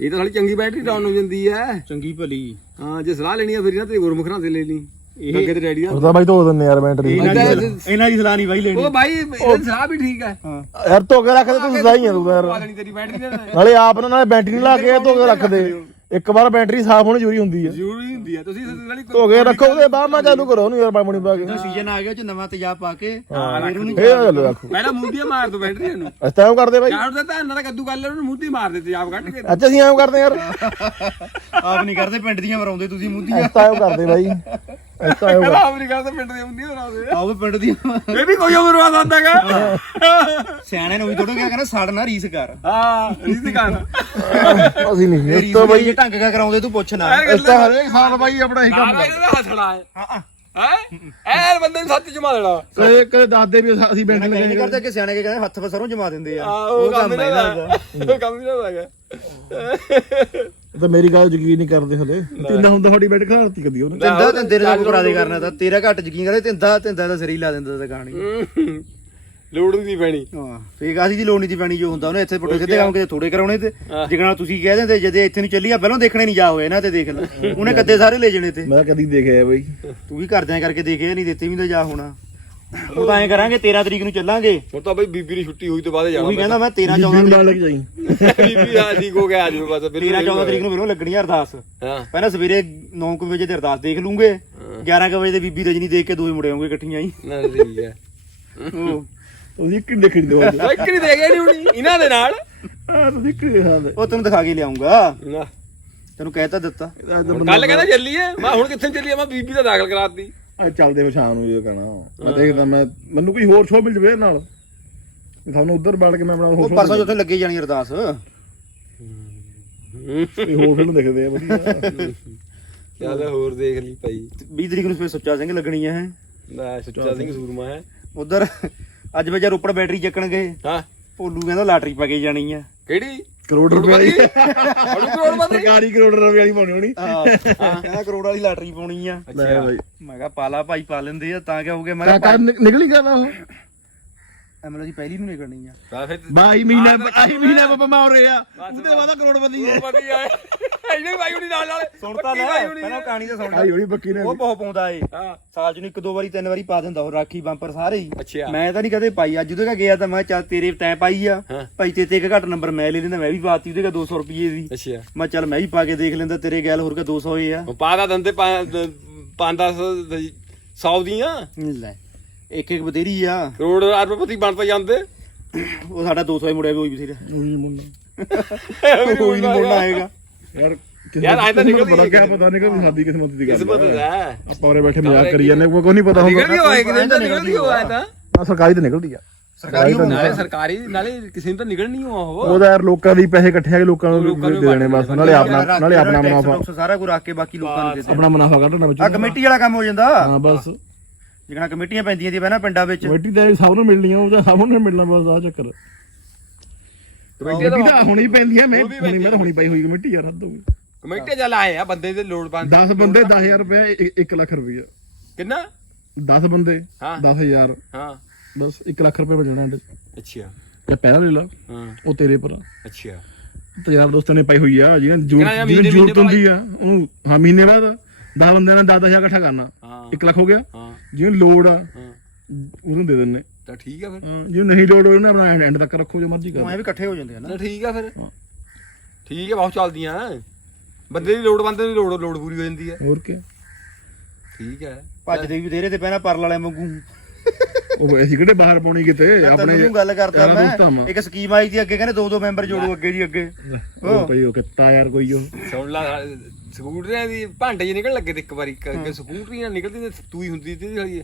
ਇਹ ਤਾਂ ਸਾਡੀ ਚੰਗੀ ਬੈਟਰੀ ਡਾਊਨ ਹੋ ਜਾਂਦੀ ਹੈ। ਚੰਗੀ ਭਲੀ। ਹਾਂ ਜੇ ਸਲਾਹ ਲੈਣੀ ਆ ਫਿਰ ਇਹਨਾਂ ਤੇ ਗੁਰਮੁਖਰਾਂ ਤੇ ਲੈ ਲਈ। ਇਹ- ਅੱਗੇ ਤੇ ਡੈਡੀ ਉਹਦਾ ਬਾਈ ਧੋ ਦਿੰਨੇ ਯਾਰ ਬੈਟਰੀ ਇਹਨਾਂ ਅੱਛਾ, ਦੀ ਇਹਨਾਂ ਦੀ ਸਲਾਹ ਨਹੀਂ ਬਾਈ ਲੈਣੀ। ਉਹ ਬਾਈ ਇਹਦੀ ਸਲਾਹ ਵੀ ਠੀਕ ਹੈ। ਹਾਂ। ਯਾਰ ਧੋ ਕੇ ਰੱਖ ਦੇ ਤੂੰ ਸਦਾਈ ਆ ਤੂੰ ਯਾਰ। ਤੇਰੀ ਬੈਟਰੀ ਨੇ ਨਾਲੇ ਆਪ ਨਾਲ ਨਾਲੇ ਬੈਟਰੀ ਨਹੀਂ ਲਾ ਕੇ ਧੋ ਕੇ ਰੱਖ ਦੇ ਇੱਕ ਵਾਰ ਬੈਟਰੀ ਸਾਫ਼ ਹੋਣੀ ਜ਼ਰੂਰੀ ਹੁੰਦੀ ਆ। ਜ਼ਰੂਰੀ ਹੁੰਦੀ ਆ। ਤੁਸੀਂ ਨਾਲੀ ਧੋ ਕੇ ਰੱਖੋ ਉਹਦੇ ਬਾਅਦ ਮੈਂ ਚਾਲੂ ਕਰੋ ਉਹਨੂੰ ਯਾਰ ਬਾਮਣੀ ਪਾ ਕੇ। ਸੀਜ਼ਨ ਆ ਗਿਆ ਚ ਨਵਾਂ ਤੇਜ਼ਾਬ ਪਾ ਕੇ ਇਹ ਗੱਲ ਰੱਖੋ ਪਹਿਲਾਂ ਮੁੰਦੀਆਂ ਮਾਰ ਦੋ ਬੈਟਰੀ ਨੂੰ ਅਸੀਂ ਤਾਂ ਐਂ ਕਰਦੇ ਬਾਈ। ਯਾਰ ਤਾਂ ਇਹਨਾਂ ਦਾ ਕੱਦੂ ਕਰ ਲੈ ਉਹਨੂੰ ਮੁੰਦੀ ਮਾਰ ਦਿੱਤੇ ਆਪ ਕੱਢ ਕੇ। ਅੱਜ ਅਸੀਂ ਐਂ ਕਰਦੇ ਯਾਰ। ਆਪ ਨਹੀਂ ਕਰਦੇ ਪਿੰਡ ਦੀਆਂ ਮਰਾਉਂਦੇ ਤੁਸੀਂ ਮੁੱਦੀਆਂ ਅਸੀਂ ਤਾਂ ਐਂ ਕਰਦੇ ਬਾਈ। ਅਸੀਂ ਤਾਂ ਐਂ ਪਹਿਲਾਂ ਅਮਰੀਕਾ ਦੇ ਪਿੰਡ ਦੇ ਮੁੰਦੀਆਂ ਬਣਾ ਦੇ। ਆਓ ਪਿੰਡ ਦੀਆਂ। ਇਹ ਵੀ ਕੋਈ ਉਮਰਵਾ ਦਿੰਦਾਗਾ ਸਿਆਣੇ ਨੂੰ ਵੀ ਥੋੜਾ ਕਿਹਾ ਕਹਿੰਦਾ ਸਾੜਨਾ ਰੀਸ ਕਰ। ਹਾਂ ਕਾਨ ਕਰਦੇ ਅਸੀਂ ਨਹੀਂ ਇਹ ਇਸ ਰੀਸ ਤੋਂ ਬਈ ਢੰਗ ਕਾ ਕਰਾਉਂਦੇ ਤੂੰ ਪੁੱਛ ਨਾ। ਇਸ ਤਾਂ ਹਰੇਕ ਸਾਲ ਬਾਈ ਆਪਣਾ ਹੀ ਕੰਮ ਹੱਥੜਾ ਹੈ ਹਾਂ। ਐ ਬੰਦੇ ਨੂੰ ਸੱਚ ਜਮਾ ਦੇਣਾ। ਕਦੇ ਕਦੇ ਦੱਸਦੇ ਵੀ ਅਸੀਂ ਬੈਟਰੀ ਨਹੀਂ ਕਰਦੇ ਕਿ ਸਿਆਣੇ ਕੇ ਕਹਿੰਦੇ ਹੱਥ ਫਸਰੋਂ ਜਮਾ ਦਿੰਦੇ ਆ। ਉਹ ਕੰਮ ਇਹਨਾਂ ਦਾ। ਉਹ ਕੰਮ ਇਹਨਾਂ ਦਾ ਹੈਗਾ। ਤਾਂ ਮੇਰੀ ਗੱਲ ਯਕੀਨ ਨਹੀਂ ਕਰਦੇ ਹਲੇ। ਤਿੰਨਾ ਹੁੰਦਾ ਤੁਹਾਡੀ ਬੈਟ ਖਲਾਰਤੀ ਕਦੀ ਉਹਨੇ। ਤਿੰਦਾ ਤਿੰਦੇ ਦਾ ਕਰਾ ਦੇ ਕਰਨਾ ਤਾਂ ਤੇਰਾ ਘੱਟ ਯਕੀਨ ਕਰੇ ਤਿੰਦਾ ਤਿੰਦਾ ਦਾ ਸਿਰ ਹੀ ਲਾ ਦਿੰਦਾ ਤਾਂ ਕਹਾਣੀ। ਲੋੜ ਨਹੀਂ ਪੈਣੀ। ਹਾਂ ਫੇਰ ਕਾਸੀ ਦੀ ਲੋੜ ਨਹੀਂ ਦੀ ਪੈਣੀ ਜੋ ਹੁੰਦਾ ਉਹਨੇ ਇੱਥੇ ਪੁੱਟੇ ਸਿੱਧੇ ਕੰਮ ਕਿਤੇ ਥੋੜੇ ਕਰਾਉਣੇ ਤੇ। ਜਿਗਣਾ ਤੁਸੀਂ ਕਹਿ ਦਿੰਦੇ ਜਦੇ ਇੱਥੇ ਨੂੰ ਚੱਲੀ ਆ ਪਹਿਲਾਂ ਦੇਖਣੇ ਨਹੀਂ ਜਾ ਹੋਏ ਇਹਨਾਂ ਤੇ ਦੇਖ ਲੈ। ਉਹਨੇ ਕੱਦੇ ਸਾਰੇ ਲੈ ਜਣੇ ਤੇ। ਮੈਂ ਕਦੀ ਦੇਖਿਆ ਬਾਈ। ਤੂੰ ਵੀ ਕਰਦਿਆਂ ਕਰਕੇ ਦੇਖਿਆ ਨਹੀਂ ਦਿੱਤੇ ਵੀ ਤਾਂ ਜਾ ਹੋਣਾ। ਉਹ ਤਾਂ ਐਂ ਕਰਾਂਗੇ 13 ਤਰੀਕ ਨੂੰ ਚੱਲਾਂਗੇ। ਹੁਣ ਤਾਂ ਬਈ ਬੀਬੀ ਦੀ ਛੁੱਟੀ ਹੋਈ ਤੋਂ ਬਾਅਦ ਉਹ ਜਾਣਾ ਕਹਿੰਦਾ ਮੈਂ 13 14 ਜੀਵਨ ਨਾਲ ਲੱਗ ਜਾਈ। (laughs) ਬੀਬੀ ਆ ਠੀਕ ਹੋ ਗਿਆ ਆਜੋ ਬਸ 13 14 ਤਰੀਕ ਨੂੰ ਮੈਨੂੰ ਲੱਗਣੀ ਆ ਅਰਦਾਸ। ਹਾਂ। ਪਹਿਲਾਂ ਸਵੇਰੇ 9 ਵਜੇ ਤੇ ਅਰਦਾਸ ਦੇਖ ਲੂੰਗੇ। 11 ਵਜੇ ਤੇ ਬੀਬੀ ਰਜਨੀ ਦੇਖ ਕੇ ਦੋਵੇਂ ਮੁੜੇ ਆਉਂਗੇ ਇਕੱਠੀਆਂ ਹੀ। ਨਾ ਠੀਕ ਹੈ। ਉਹ ਤੁਸੀਂ ਇੱਕ ਦੇਖਣੀ ਦੋ ਅੱਜ ਇੱਕ ਨਹੀਂ ਦੇ ਗਏ ਨਹੀਂ ਹੁਣੀ ਇਹਨਾਂ ਦੇ ਨਾਲ। ਆ ਤੁਸੀਂ ਦਿਖਾ ਦੇ ਉਹ ਤੈਨੂੰ ਦਿਖਾ ਕੇ ਲਿਆਉਂਗਾ। ਨਾ। ਤੈਨੂੰ ਕਹਿਤਾ ਦਿੱਤਾ। ਕੱਲ ਕਹਿੰਦਾ ਚੱਲੀਏ। ਮੈਂ ਹੁਣ ਕਿੱਥੇ ਚੱਲੀਏ? ਮੈਂ ਬੀਬੀ ਦਾ ਦਾਖਲ ਕਰਾਤੀ। ਆ ਚੱਲਦੇ ਮੈਂ ਸ਼ਾਮ ਨੂੰ ਇਹ ਕਹਣਾ ਮੈਂ ਦੇਖਦਾ ਮੈਂ ਮੈਨੂੰ ਕੋਈ ਹੋਰ ਸ਼ੋਅ ਮਿਲ ਜਵੇ ਨਾਲ। ਵੀ ਤੁਹਾਨੂੰ ਉੱਧਰ ਬੈਠ ਕੇ ਮੈਂ ਆਪਣਾ ਉਹ ਹੋਰ ਪਰਸੋਂ ਜਿੱਥੇ ਲੱਗੇ ਜਾਣੀ ਅਰਦਾਸ। ਕੋਈ ਹੋਰ ਫਿਲਮ ਦੇਖਦੇ ਆ ਵਧੀਆ। ਚੱਲ ਹੋਰ ਦੇਖ ਲਈ ਭਾਈ। 20 ਤਰੀਕ ਨੂੰ ਸਵੇਰ ਸੁੱਚਾ ਸਿੰਘ ਲੱਗਣੀ ਹੈ ਨਾ ਸੁੱਚਾ ਸਿੰਘ ਸੂਰਮਾ ਹੈ। ਉਧਰ ਅੱਜ ਵਜੇ ਰੋਪੜ ਬੈਟਰੀ ਚੱਕਣ ਗਏ ਹਾਂ। ਭੋਲੂ ਕਹਿੰਦਾ ਲਾਟਰੀ ਪਾ ਕੇ ਜਾਣੀ ਆ। ਕਿਹੜੀ? ਕਰੋੜ ਰੁਪਏ ਵਾਲੀ? ਅੜੂ ਕਰੋੜ ਬੰਦੇ ਸਰਕਾਰੀ ਕਰੋੜ ਰੁਪਏ ਵਾਲੀ ਪਾਉਣੀ ਹੋਣੀ। ਹਾਂ ਕਹਿੰਦਾ ਕਰੋੜ ਵਾਲੀ ਲਾਟਰੀ ਪਾਉਣੀ ਆ। ਲੈ ਬਾਈ। ਮੈਂ ਕਿਹਾ ਪਾਲਾ ਭਾਈ ਪਾ ਲੈਂਦੇ ਆ ਤਾਂ ਕਿਆ ਹੋ ਗਿਆ ਮੈਂ ਕਿਹਾ ਨਿਕਲੀ ਗਿਆ ਉਹ। ਐਮਐਲਏ ਦੀ ਪਹਿਲੀ ਨੂੰ ਨਿਕਲਣੀ ਆ। ਤਾਂ ਫਿਰ ਬਾਈ ਮਹੀਨਾ ਆਹੀ ਮਹੀਨਾ ਬਾਬਾ ਮਾਰ ਰਿਹਾ ਉਹਦੇ ਬਾਅਦ ਕਰੋੜਪਤੀ ਹੈ। ਵਧੀਆ ਇਹਨੇ ਭਾਈ ਹੁਣੀ ਨਾਲ ਨਾਲ। ਸੁਣਤਾ ਲੈ ਪਹਿਲਾਂ ਕਹਾਣੀ ਤਾਂ ਸੁਣ ਆਈ ਹੋਣੀ ਬੱਕੀ ਨੇ ਉਹ ਬਹੁਤ ਪਾਉਂਦਾ ਏ। ਹਾਂ। ਸਾਲ ਚ ਨੂੰ ਇੱਕ ਦੋ ਵਾਰੀ ਤਿੰਨ ਵਾਰੀ ਪਾ ਦਿੰਦਾ ਉਹ ਰਾਖੀ ਬੰਪਰ ਸਾਰੇ ਹੀ। ਮੈਂ ਤਾਂ ਨਹੀਂ ਕਦੇ ਪਾਈ। ਅੱਜ ਉਹਦੇ ਕਾ ਗਿਆ ਤਾਂ ਮੈਂ ਕਿਹਾ ਚੱਲ ਤੇਰੇ ਤੈਂ ਪਾਈ ਆ। ਭਾਈ ਤੇ ਤੇ ਇੱਕ ਘੱਟ ਨੰਬਰ ਮੈਂ ਲੈ ਲੈਂਦਾ ਮੈਂ ਵੀ ਪਾਤੀ ਉਹਦੇ ਕਾ 200 ਰੁਪਏ ਦੀ। ਅੱਛਾ। ਮੈਂ ਕਿਹਾ ਚੱਲ ਮੈਂ ਵੀ ਪਾ ਕੇ ਦੇਖ ਲੈਂਦਾ ਤੇਰੇ ਗੈਲ ਹੋਰ ਕਾ 200 ਹੋਏ ਆ। ਪਾਦਾ ਦੰਦੇ 5 10 100 ਦੀਆਂ। ਲੈ। ਇੱਕ ਇੱਕ ਬਤੇਰੀ ਆ। ਕਰੋੜ ਰੁਪਏ ਬਣ ਤਾਂ ਜਾਂਦੇ। ਉਹ ਸਾਡਾ 200 ਹੀ ਮੁੜਿਆ ਵੀ ਉਹੀ ਬਥੇਰਾ। ਉਹੀ ਮੁੰਡਾ ਕੋਈ ਨਹੀਂ ਮੁੜਨਾ ਆਏਗਾ ਯਾਰ ਯਾਰ ਐਂ ਤਾਂ ਨਿਕਲਦੀ ਬੜਾ ਕਿਆ ਪਤਾ ਨਿਕਲ ਸਾਡੀ ਕਿਸਮਤ ਦੀ ਗੱਲ ਕਿਸਮਤ ਹੈ। ਆਪਾਂ ਉਰੇ ਬੈਠੇ ਮਜ਼ਾਕ ਕਰੀ ਜਾਂਦੇ ਕੋਈ ਨਹੀਂ ਪਤਾ ਹੁੰਦਾ ਨਿਕਲਦੀ ਹੋਏ ਕਿਤੇ ਤਾਂ ਨਿਕਲਦੀ ਹੋਇਆ ਤਾਂ। ਆ ਸਰਕਾਰੀ ਤੇ ਨਿਕਲਦੀ ਆ। ਸਰਕਾਰੀ ਨਾਲੇ ਸਰਕਾਰੀ ਨਾਲੇ ਕਿਸੇ ਨੂੰ ਤਾਂ ਨਿਕਲਣੀ ਹੋ ਉਹ। ਉਹਦਾ ਯਾਰ ਲੋਕਾਂ ਦੀ ਪੈਸੇ ਇਕੱਠੇ ਆ ਕੇ ਲੋਕਾਂ ਨੂੰ ਦੇ ਦੇਣੇ ਬਸ ਨਾਲੇ ਆਪਣਾ ਨਾਲੇ ਆਪਣਾ ਟੈਕਸ ਮੁਨਾਫਾ। ਟੁਕਸ ਸਾਰਾ ਕੁਝ ਰੱਖ ਕੇ ਬਾਕੀ ਲੋਕਾਂ ਨੂੰ ਦੇ ਦੇ ਆਪਣਾ ਮੁਨਾਫਾ ਕੱਢਣਾ ਵਿੱਚ। ਆ ਕਮੇਟੀ ਵਾਲਾ ਕੰਮ ਹੋ ਜਾਂਦਾ। ਹਾਂ ਬਸ। ਜਿਹੜਾ ਕਮੇਟੀਆਂ ਪੈਂਦੀਆਂ ਦੀ ਪਹਿਲਾਂ ਪਿੰਡਾਂ ਵਿੱਚ। ਕਮੇਟੀ ਤਾਂ ਸਭ ਨੂੰ ਮਿਲਣੀਆਂ ਉਹ ਤਾਂ ਸਭ ਨੂੰ ਮਿਲਣਾ ਬਸ ਆ ਚੱਕਰ। ਕਮੇਟੀ ਤਾਂ ਹੁਣੀ ਪੈਂਦੀ ਆ ਮੈਂ ਉਹ ਵੀ ਮੈਂ ਤਾਂ ਹੁਣੀ ਪਾਈ ਹੋਈ ਕਮੇਟੀ ਯਾਰ ਹੱਦ ਹੋ ਗਈ। ਕਮੇਟੀ ਚੱਲ ਆਏ ਆ ਬੰਦੇ ਦੇ ਲੋੜ ਬੰਦ 10 ਬੰਦੇ 10000 ਰੁਪਏ 1 ਲੱਖ ਰੁਪਏ ਕਿੰਨਾ? 10 ਬੰਦੇ ਹਾਂ। 10000 ਹਾਂ। ਬਸ 1 ਲੱਖ ਰੁਪਏ ਬਚਣਾ ਐਂਡ। ਅੱਛਾ। ਜੇ ਪਹਿਲਾਂ ਲੈ ਲਾ ਹਾਂ। ਉਹ ਤੇਰੇ ਪਰ। ਅੱਛਾ। ਤੇ ਯਾਰ ਦੋਸਤਾਂ ਨੇ ਪਾਈ ਹੋਈ ਆ ਜਿਹਨਾਂ ਜ਼ਰੂਰਤ ਮਹੀਨੇ ਹੁੰਦੀ ਆ ਉਹ ਹਾਂ ਮਹੀਨੇ ਬਾਅਦ 10 ਬੰਦਿਆਂ ਨੇ 10000 ਇਕੱਠਾ ਕਰਨਾ। ਹਾਂ। 1 ਲੱਖ ਹੋ ਗਿਆ। ਹਾਂ। ਜਿਹਨੂੰ ਲੋੜ ਆ ਹਾਂ। ਉਹਨੂੰ ਦੇ ਦਿੰਨੇ। ਤਾਂ ਠੀਕ ਆ ਫਿਰ। ਹਾਂ, ਜਿਹਨੂੰ ਨਹੀਂ ਲੋੜ ਉਹਨੇ ਆਪਣਾ ਐਂਡ ਤੱਕ ਰੱਖੋ ਜੋ ਮਰਜ਼ੀ ਉਹ ਕਰ ਐ ਵੀ ਇਕੱਠੇ ਹੋ ਜਾਂਦੇ ਆ ਨਾ। ਨਾ ਠੀਕ ਆ ਫਿਰ। ਹਾਂ। ਠੀਕ ਆ ਬਹੁਤ ਚੱਲਦੀਆਂ। ਬੰਦੇ ਦੀ ਲੋੜ ਬੰਦੇ ਦੀ ਲੋੜ ਲੋੜ ਪੂਰੀ ਹੋ ਜਾਂਦੀ ਹੈ ਹੋਰ ਕੀ? ਠੀਕ ਹੈ ਭੱਜਦੇ ਵੀ ਬਥੇਰੇ ਤੇ ਪਹਿਲਾਂ ਪਰਲ ਵਾਲੇ ਵਾਂਗੂ। ਉਹ ਅਸੀਂ ਕਿਹੜੇ ਬਾਹਰ ਪਾਉਣੀ ਕਿਤੇ? ਆਪਣੇ ਨੂੰ ਗੱਲ ਕਰਦਾ ਯਾਰਾਂ ਦੋਸਤਾਂ ਮੈਂ ਵਾਂ। ਇੱਕ ਸਕੀਮ ਆਈ ਸੀ ਅੱਗੇ ਕਹਿੰਦੇ ਦੋ ਦੋ ਮੈਂਬਰ ਜੋੜੋ ਅੱਗੇ ਜੀ ਅੱਗੇ। ਉਹ ਪਈ ਉਹ ਕਿੱਤਾ ਯਾਰ ਕੋਈ ਉਹ। ਸੁਣ ਲਾ ਸਕੂਟਰੀਆਂ ਦੀ ਭਾਂਡੇ ਜਿਹੇ ਨਿਕਲ ਲੱਗੇ ਤੇ ਇੱਕ ਵਾਰੀ ਕ- ਕਿ ਸਕੂਟਰੀਆਂ ਨਿਕਲਦੀ ਤੇ ਤੂੰ ਹੀ ਹੁੰਦੀ ਤੇ ਹਲੀ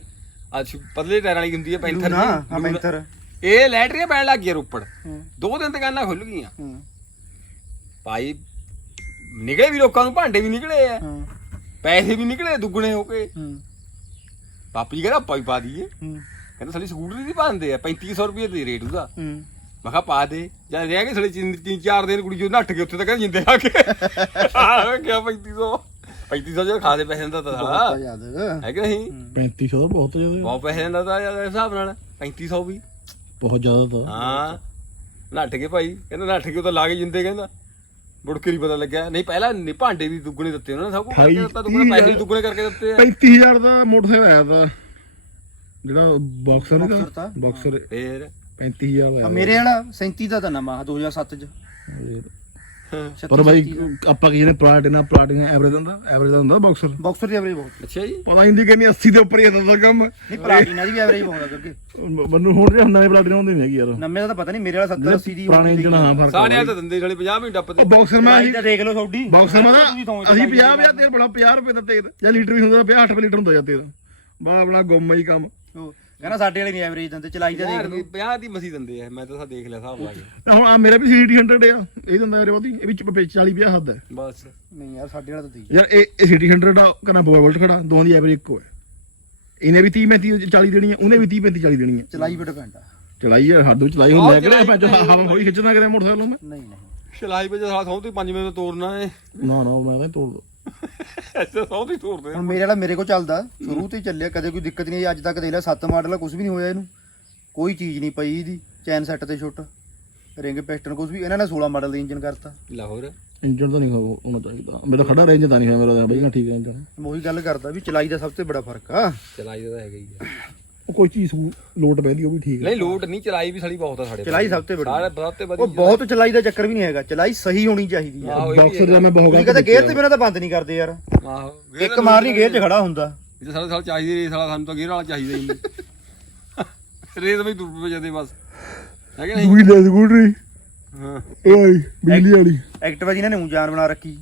ਅੱਜ ਪਤਲੇ ਟਾਇਰਾਂ ਵਾਲੀ ਹੁੰਦੀ ਹੈ ਪੈਂਥਰ ਨਾ ਦੀ। ਹਾਂ ਮੈਂਥਰ ਇਹ ਲੈਟਰੀਆਂ ਪੈਣ ਲੱਗ ਗਈਆਂ ਰੋਪੜ। ਹੂੰ। ਦੋ ਦਿਨ ਦੁਕਾਨਾਂ ਖੁੱਲ ਗਈਆਂ। ਹੂੰ। ਭਾਈ ਨਿਕਲੇ ਵੀ ਲੋਕਾਂ ਨੂੰ ਭਾਂਡੇ ਵੀ ਨਿਕਲੇ ਆ। ਹੂੰ। ਪੈਸੇ ਵੀ ਨਿਕਲੇ ਦੁੱਗਣੇ ਹੋ ਕੇ। ਹੂੰ। ਪਾਪੀ ਕਹਿੰਦਾ ਆਪਾਂ ਵੀ ਪਾ ਦਈਏ। ਹੂੰ। ਕਹਿੰਦਾ ਸਾਡੀ ਸਕੂਟਰੀ ਦੀ ਪਾਉਂਦੇ ਆ 3500 ਰੁਪਏ ਦੇ ਰੇਟ ਉਹਦਾ। ਹੂੰ। ਮੈਂ ਕਿਹਾ ਪਾ ਦੇ। ਜਦ ਰਹਿ ਗਏ ਸਾਲੇ ਤਿੰਨ ਤਿੰਨ ਚਾਰ ਦਿਨ ਕੁੜੀ ਜੋ ਨੱਠ ਕੇ ਉੱਥੇ ਤੱਕ ਜਿੰਦੇ ਆ ਕੇ। ਆ ਗਿਆ 3500 3500 ਜੋ ਖਾਦੇ ਪੈਸੇ ਦਾ ਤਾਂ ਬਹੁਤ ਹੈ ਕਿ ਨਹੀਂ? 3500 ਦਾ ਬਹੁਤ ਜ਼ਿਆਦਾ ਬਹੁਤ ਪੈਸੇ ਦਿੰਦਾ ਤਾਂ ਯਾਰ ਹਿਸਾਬ ਨਾਲ। 3500 ਵੀ। ਬਹੁਤ ਜ਼ਿਆਦਾ ਤਾਂ। ਹਾਂ। ਨੱਠ ਕੇ ਭਾਈ ਕਹਿੰਦਾ ਨੱਠ ਕੇ ਉਹ ਤਾਂ ਲਾ ਕੇ ਜਿੰਦੇ ਕਹਿੰਦਾ। ਨਹੀਂ ਪਤਾ ਲੱਗਿਆ। ਨਹੀਂ ਪਹਿਲਾਂ ਨੀ ਭਾਂਡੇ ਵੀ ਦੁੱਗਣੇ ਦਿੱਤੇ ਉਹਨਾਂ ਨੇ ਸਭ ਕੁਝ ਕਰਕੇ ਦਿੱਤਾ ਦੁੱਗਣੇ ਪੈਸੇ ਵੀ ਦੁੱਗਣੇ ਕਰਕੇ ਦਿੱਤੇ ਆ। 35000 ਦਾ ਮੋਟਰਸਾਈਕਲ ਆਇਆ ਤਾਂ। ਜਿਹੜਾ ਬਾਕਸਰ ਨਹੀਂ ਤਾਂ? ਬਾਕਸਰ ਫੇਰ? 35000 ਦਾ ਆ ਮੇਰੇ ਵਾਲਾ 37 ਦਾ ਤਾਂ ਨਵਾਂ 2007 ਚ। ਪਰ ਬਾਈ ਆਪਾਂ ਕੀ ਜਿਹਨੇ ਪਲਾਟੀਨਾ ਪਲਾਟੀਨਾ ਐਵਰੇਜ ਹੁੰਦਾ ਐਵਰੇਜ ਦਾ ਹੁੰਦਾ ਬਾਕਸਰ ਬਾਕਸਰ ਦੀ ਐਵਰੇਜ ਬਹੁਤ। ਅੱਛਾ ਜੀ। ਪਤਾ ਨਹੀਂ ਕਿ ਨਹੀਂ 80 ਦੇ ਉੱਪਰ ਹੀ ਜਾਂਦਾ ਦਾ ਕੰਮ। ਨਹੀਂ ਪਲਾਟੀਨਾ ਦੀ ਵੀ ਐਵਰੇਜ ਬਹੁਤ ਆ ਅੱਗੇ ਮੈਨੂੰ ਹੁਣ ਜਿਹੜਾ ਨਵੇਂ ਪਲਾਟੀਨਾ ਹੁੰਦੇ ਨਹੀਂ ਹੈਗੀ ਯਾਰ। ਨਵੇਂ ਦਾ ਤਾਂ ਪਤਾ ਨਹੀਂ ਮੇਰੇ ਵਾਲਾ 70 80 ਦੀ ਪੁਰਾਣੇ ਇੰਜਣ ਹਾਂ ਫ਼ਰਕ ਸਾਰਿਆਂ ਤਾਂ ਦਿੰਦੇ ਸਾਲੇ 50 ਮਿੰਟ ਟੱਪਦੇ ਉਹ ਬਾਕਸਰ ਮੈਂ ਤਾਂ ਦੇਖ ਲਓ ਤੁਹਾਡੀ। ਬਾਕਸਰ ਮੈਂ ਅਸੀਂ 50 50 ਤੇਲ ਬੜਾ 50 ਰੁਪਏ ਦਾ ਤੇਲ। ਜਾਂ ਲੀਟਰ ਵੀ ਹੁੰਦਾ 50 8 ਲੀਟਰ ਹੁੰਦਾ ਜਾਂ ਤੇਲ। ਬਾ ਆਪਣਾ ਗੁੰਮ ਹੀ ਕੰਮ। ਕਹਿੰਦਾ ਸਾਡੇ ਵਾਲੇ ਨਹੀਂ ਐਵਰੇਜ ਦਿੰਦੇ ਚਲਾਈ ਤਾਂ ਦੇਖ ਲਓ 50 ਦੀ ਮਸੀ ਦਿੰਦੇ ਆ ਮੈਂ ਤਾਂ ਸਾ ਦੇਖ ਲਿਆ ਹਿਸਾਬ ਲਾ ਕੇ। ਤੇ ਹੁਣ ਆ ਮੇਰਾ ਵੀ ਸੀਟੀ 100 ਆ ਇਹ ਦਿੰਦਾ ਮੇਰੇ ਉਹਦੀ ਇਹ ਵਿੱਚ 40 50 ਹੱਦ ਹੈ ਬਸ। ਨਹੀਂ ਯਾਰ ਸਾਡੇ ਵਾਲਾ ਤਾਂ ਦੀ ਯਾਰ ਇਹ ਇਹ ਸੀਟੀ 100 ਆ ਕਨਾ ਵੋਲਟ ਖੜਾ ਦੋਵਾਂ ਦੀ ਐਵਰੇਜ ਇੱਕੋ ਹੈ ਇਹਨੇ ਵੀ 30 35 40 ਦੇਣੀ ਹੈ ਉਹਨੇ ਵੀ 30 35 40 ਦੇਣੀ ਹੈ ਚਲਾਈ ਵੀ ਡਿਪੈਂਡ ਆ ਚਲਾਈ ਯਾਰ ਹੱਦੋਂ ਚਲਾਈ ਹੁਣ ਲੈ ਕੇ ਮੈਂ ਹਵਾ ਹੋਈ ਖਿੱਚਣਾ ਕਰੇ ਮੋਟਰਸਾਈਕਲ ਨੂੰ ਮੈਂ। ਨਹੀਂ ਨਹੀਂ। ਸ਼ਲਾਈ ਵਿੱਚ ਸਾਲਾ ਸੌਂ ਤੇ 5 ਮਿੰਟ ਤੋੜਨਾ ਏ। ਨਾ ਨਾ ਮੈਂ ਤਾਂ ਤੋੜ ਦੋ ਐਸੇ ਸੌਂ ਤੇ ਤੋੜਦੇ ਹੁਣ ਮੇਰੇ ਵਾਲਾ ਮੇਰੇ ਕੋਲ ਚੱਲਦਾ ਸ਼ੁਰੂ ਤੋਂ ਹੀ ਚੱਲਿਆ ਕਦੇ ਕੋਈ ਦਿੱਕਤ ਨਹੀਂ ਆਈ ਅੱਜ ਤੱਕ ਦੇਖ ਲਿਆ 7 ਮਾਡਲ ਆ ਕੁਝ ਵੀ ਨਹੀਂ ਹੋਇਆ ਇਹਨੂੰ। ਕੋਈ ਚੀਜ਼ ਨਹੀਂ ਪਈ ਇਹਦੀ ਚੈਨ ਸੈੱਟ ਤੇ ਛੁੱਟ ਰਿੰਗ ਪਿਸਟਨ ਕੁਝ ਵੀ ਇਹਨਾਂ ਨੇ 16 ਮਾਡਲ ਦਾ ਇੰਜਨ ਕਰਤਾ। ਲਾਹੌਰ? ਇੰਜਨ ਤਾਂ ਨਹੀਂ ਹੋ- ਹੋਣਾ ਚਾਹੀਦਾ। ਮੇਰਾ ਖੜਾ ਰੇਂਜ ਤਾਂ ਨਹੀਂ ਹੈ ਮੇਰਾ ਬਈ ਨਾ ਠੀਕ ਹੈ ਇੰਜਨ ਮੈਂ ਉਹੀ ਗੱਲ ਕਰਦਾ ਵੀ ਚਲਾਈ ਦਾ ਸਭ ਤੋਂ ਬੜਾ ਫ਼ਰਕ ਆ। ਚਲਾਈ ਦਾ ਤਾਂ ਹੈਗਾ ਹੀ ਆ। ਉਹ ਕੋਈ ਚੀਜ਼ ਲੋਡ ਪੈਂਦੀ ਉਹ ਵੀ ਠੀਕ ਹੈ ਨਹੀਂ ਲੋਟ ਨਹੀਂ ਚਲਾਈ ਵੀ ਸਾਲੀ ਬਹੁਤ ਆ ਸਾਡੇ ਚਲਾਈ ਸਭ ਤੋਂ ਸਾਰੇ ਬੜੀ ਬਹੁਤ ਤੇ ਉਹ ਵਧੀਆ ਬਹੁਤ ਚਲਾਈ ਦਾ ਚੱਕਰ ਵੀ ਨਹੀਂ ਹੈਗਾ ਚਲਾਈ ਸਹੀ ਹੋਣੀ ਚਾਹੀਦੀ ਆ। ਆਹੋ ਇਹ ਵੀ ਬਾਕਸਰ ਦਾ ਮੈਂ ਬਹੁਤ ਤੁਸੀਂ ਕਹਿੰਦੇ ਗੇਅਰ ਤੇ ਬਿਨਾਂ ਤਾਂ ਬੰਦ ਨਹੀਂ ਕਰਦੇ ਯਾਰ। ਆਹੋ ਇੱਕ ਮਾਰਨੀ ਗੇਅਰ 'ਚ ਖੜਾ ਹੁੰਦਾ। ਇਹ ਤਾਂ ਸਾਲਾ ਸਾਲ ਚਾਹੀਦੀ ਰੇਸ ਵਾਲਾ ਸਾਨੂੰ ਤਾਂ ਗੇਅਰ ਵਾਲਾ ਚਾਹੀਦਾ ਹੀ ਨਹੀਂ। ਰੇਸ ਵਿੱਚ ਤੁਰ ਪਏ ਜਾਂਦੇ ਬਸ। ਹੈ ਕਿ ਨਹੀਂ? ਦੂਈ ਲੈ ਸਕੂਟਰੀ ਹਾਂ। ਓਏ ਬਿਜਲੀ ਵਾਲੀ। ਐਕਟਿਵਾ ਜਿਹਨਾਂ ਨੇ ਊਂ ਜਾਨ ਬਣਾ ਰੱਖੀ।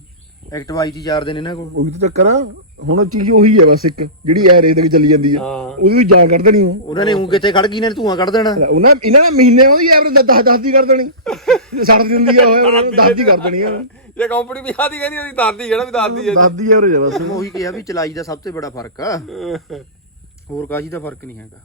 ਐਕਟਿਵਾ ਆਈ ਸੀ ਚਾਰ ਦਿਨ ਇਹਨਾਂ ਕੋਲ। ਉਹ ਵੀ ਤਾਂ ਚੱਕਰ ਆ। ਹੁਣ ਚੀਜ਼ ਉਹੀ ਹੈ ਬਸ ਇੱਕ ਜਿਹੜੀ ਐ ਰੇਤ ਤੱਕ ਚੱਲੀ ਜਾਂਦੀ ਹਾਂ। ਉਹਦੀ ਵੀ ਜਾਨ ਕੱਢ ਦੇਣੀ ਉਹ। ਉਹਨਾਂ ਨੇ ਊਂ ਕਿਤੇ ਖੜ ਗਈ ਨੇ ਧੂਆਂ ਕੱਢ ਦੇਣਾ। ਉਹਨਾਂ ਇਹਨਾਂ ਨੇ ਮਹੀਨੇ ਉਹਦੀ ਐਵਰੇਜ 10 10 ਦੀ ਕਰ ਦੇਣੀ। ਸੜ ਦਿੰਦੀ ਆ ਹੋਏ 10 ਦੀ ਕਰ ਦੇਣੀ ਆ। ਇਹ ਕੰਪਨੀ ਵੀ ਆਦੀ ਕਹਿੰਦੀ ਉਹਦੀ ਦਾਦੀ ਜਿਹੜਾ ਵੀ ਦਾਦੀ ਹੈ। 10 ਦੀ ਐਵਰੇਜ ਆ ਬਸ। ਮੈਂ ਉਹੀ ਕਿਹਾ ਵੀ ਚਲਾਈ ਦਾ ਸਭ ਤੋਂ ਬੜਾ ਫ਼ਰਕ ਆ। ਹੋਰ ਕਾਜੀ ਦਾ ਫ਼ਰਕ ਨਹੀਂ ਹੈਗਾ।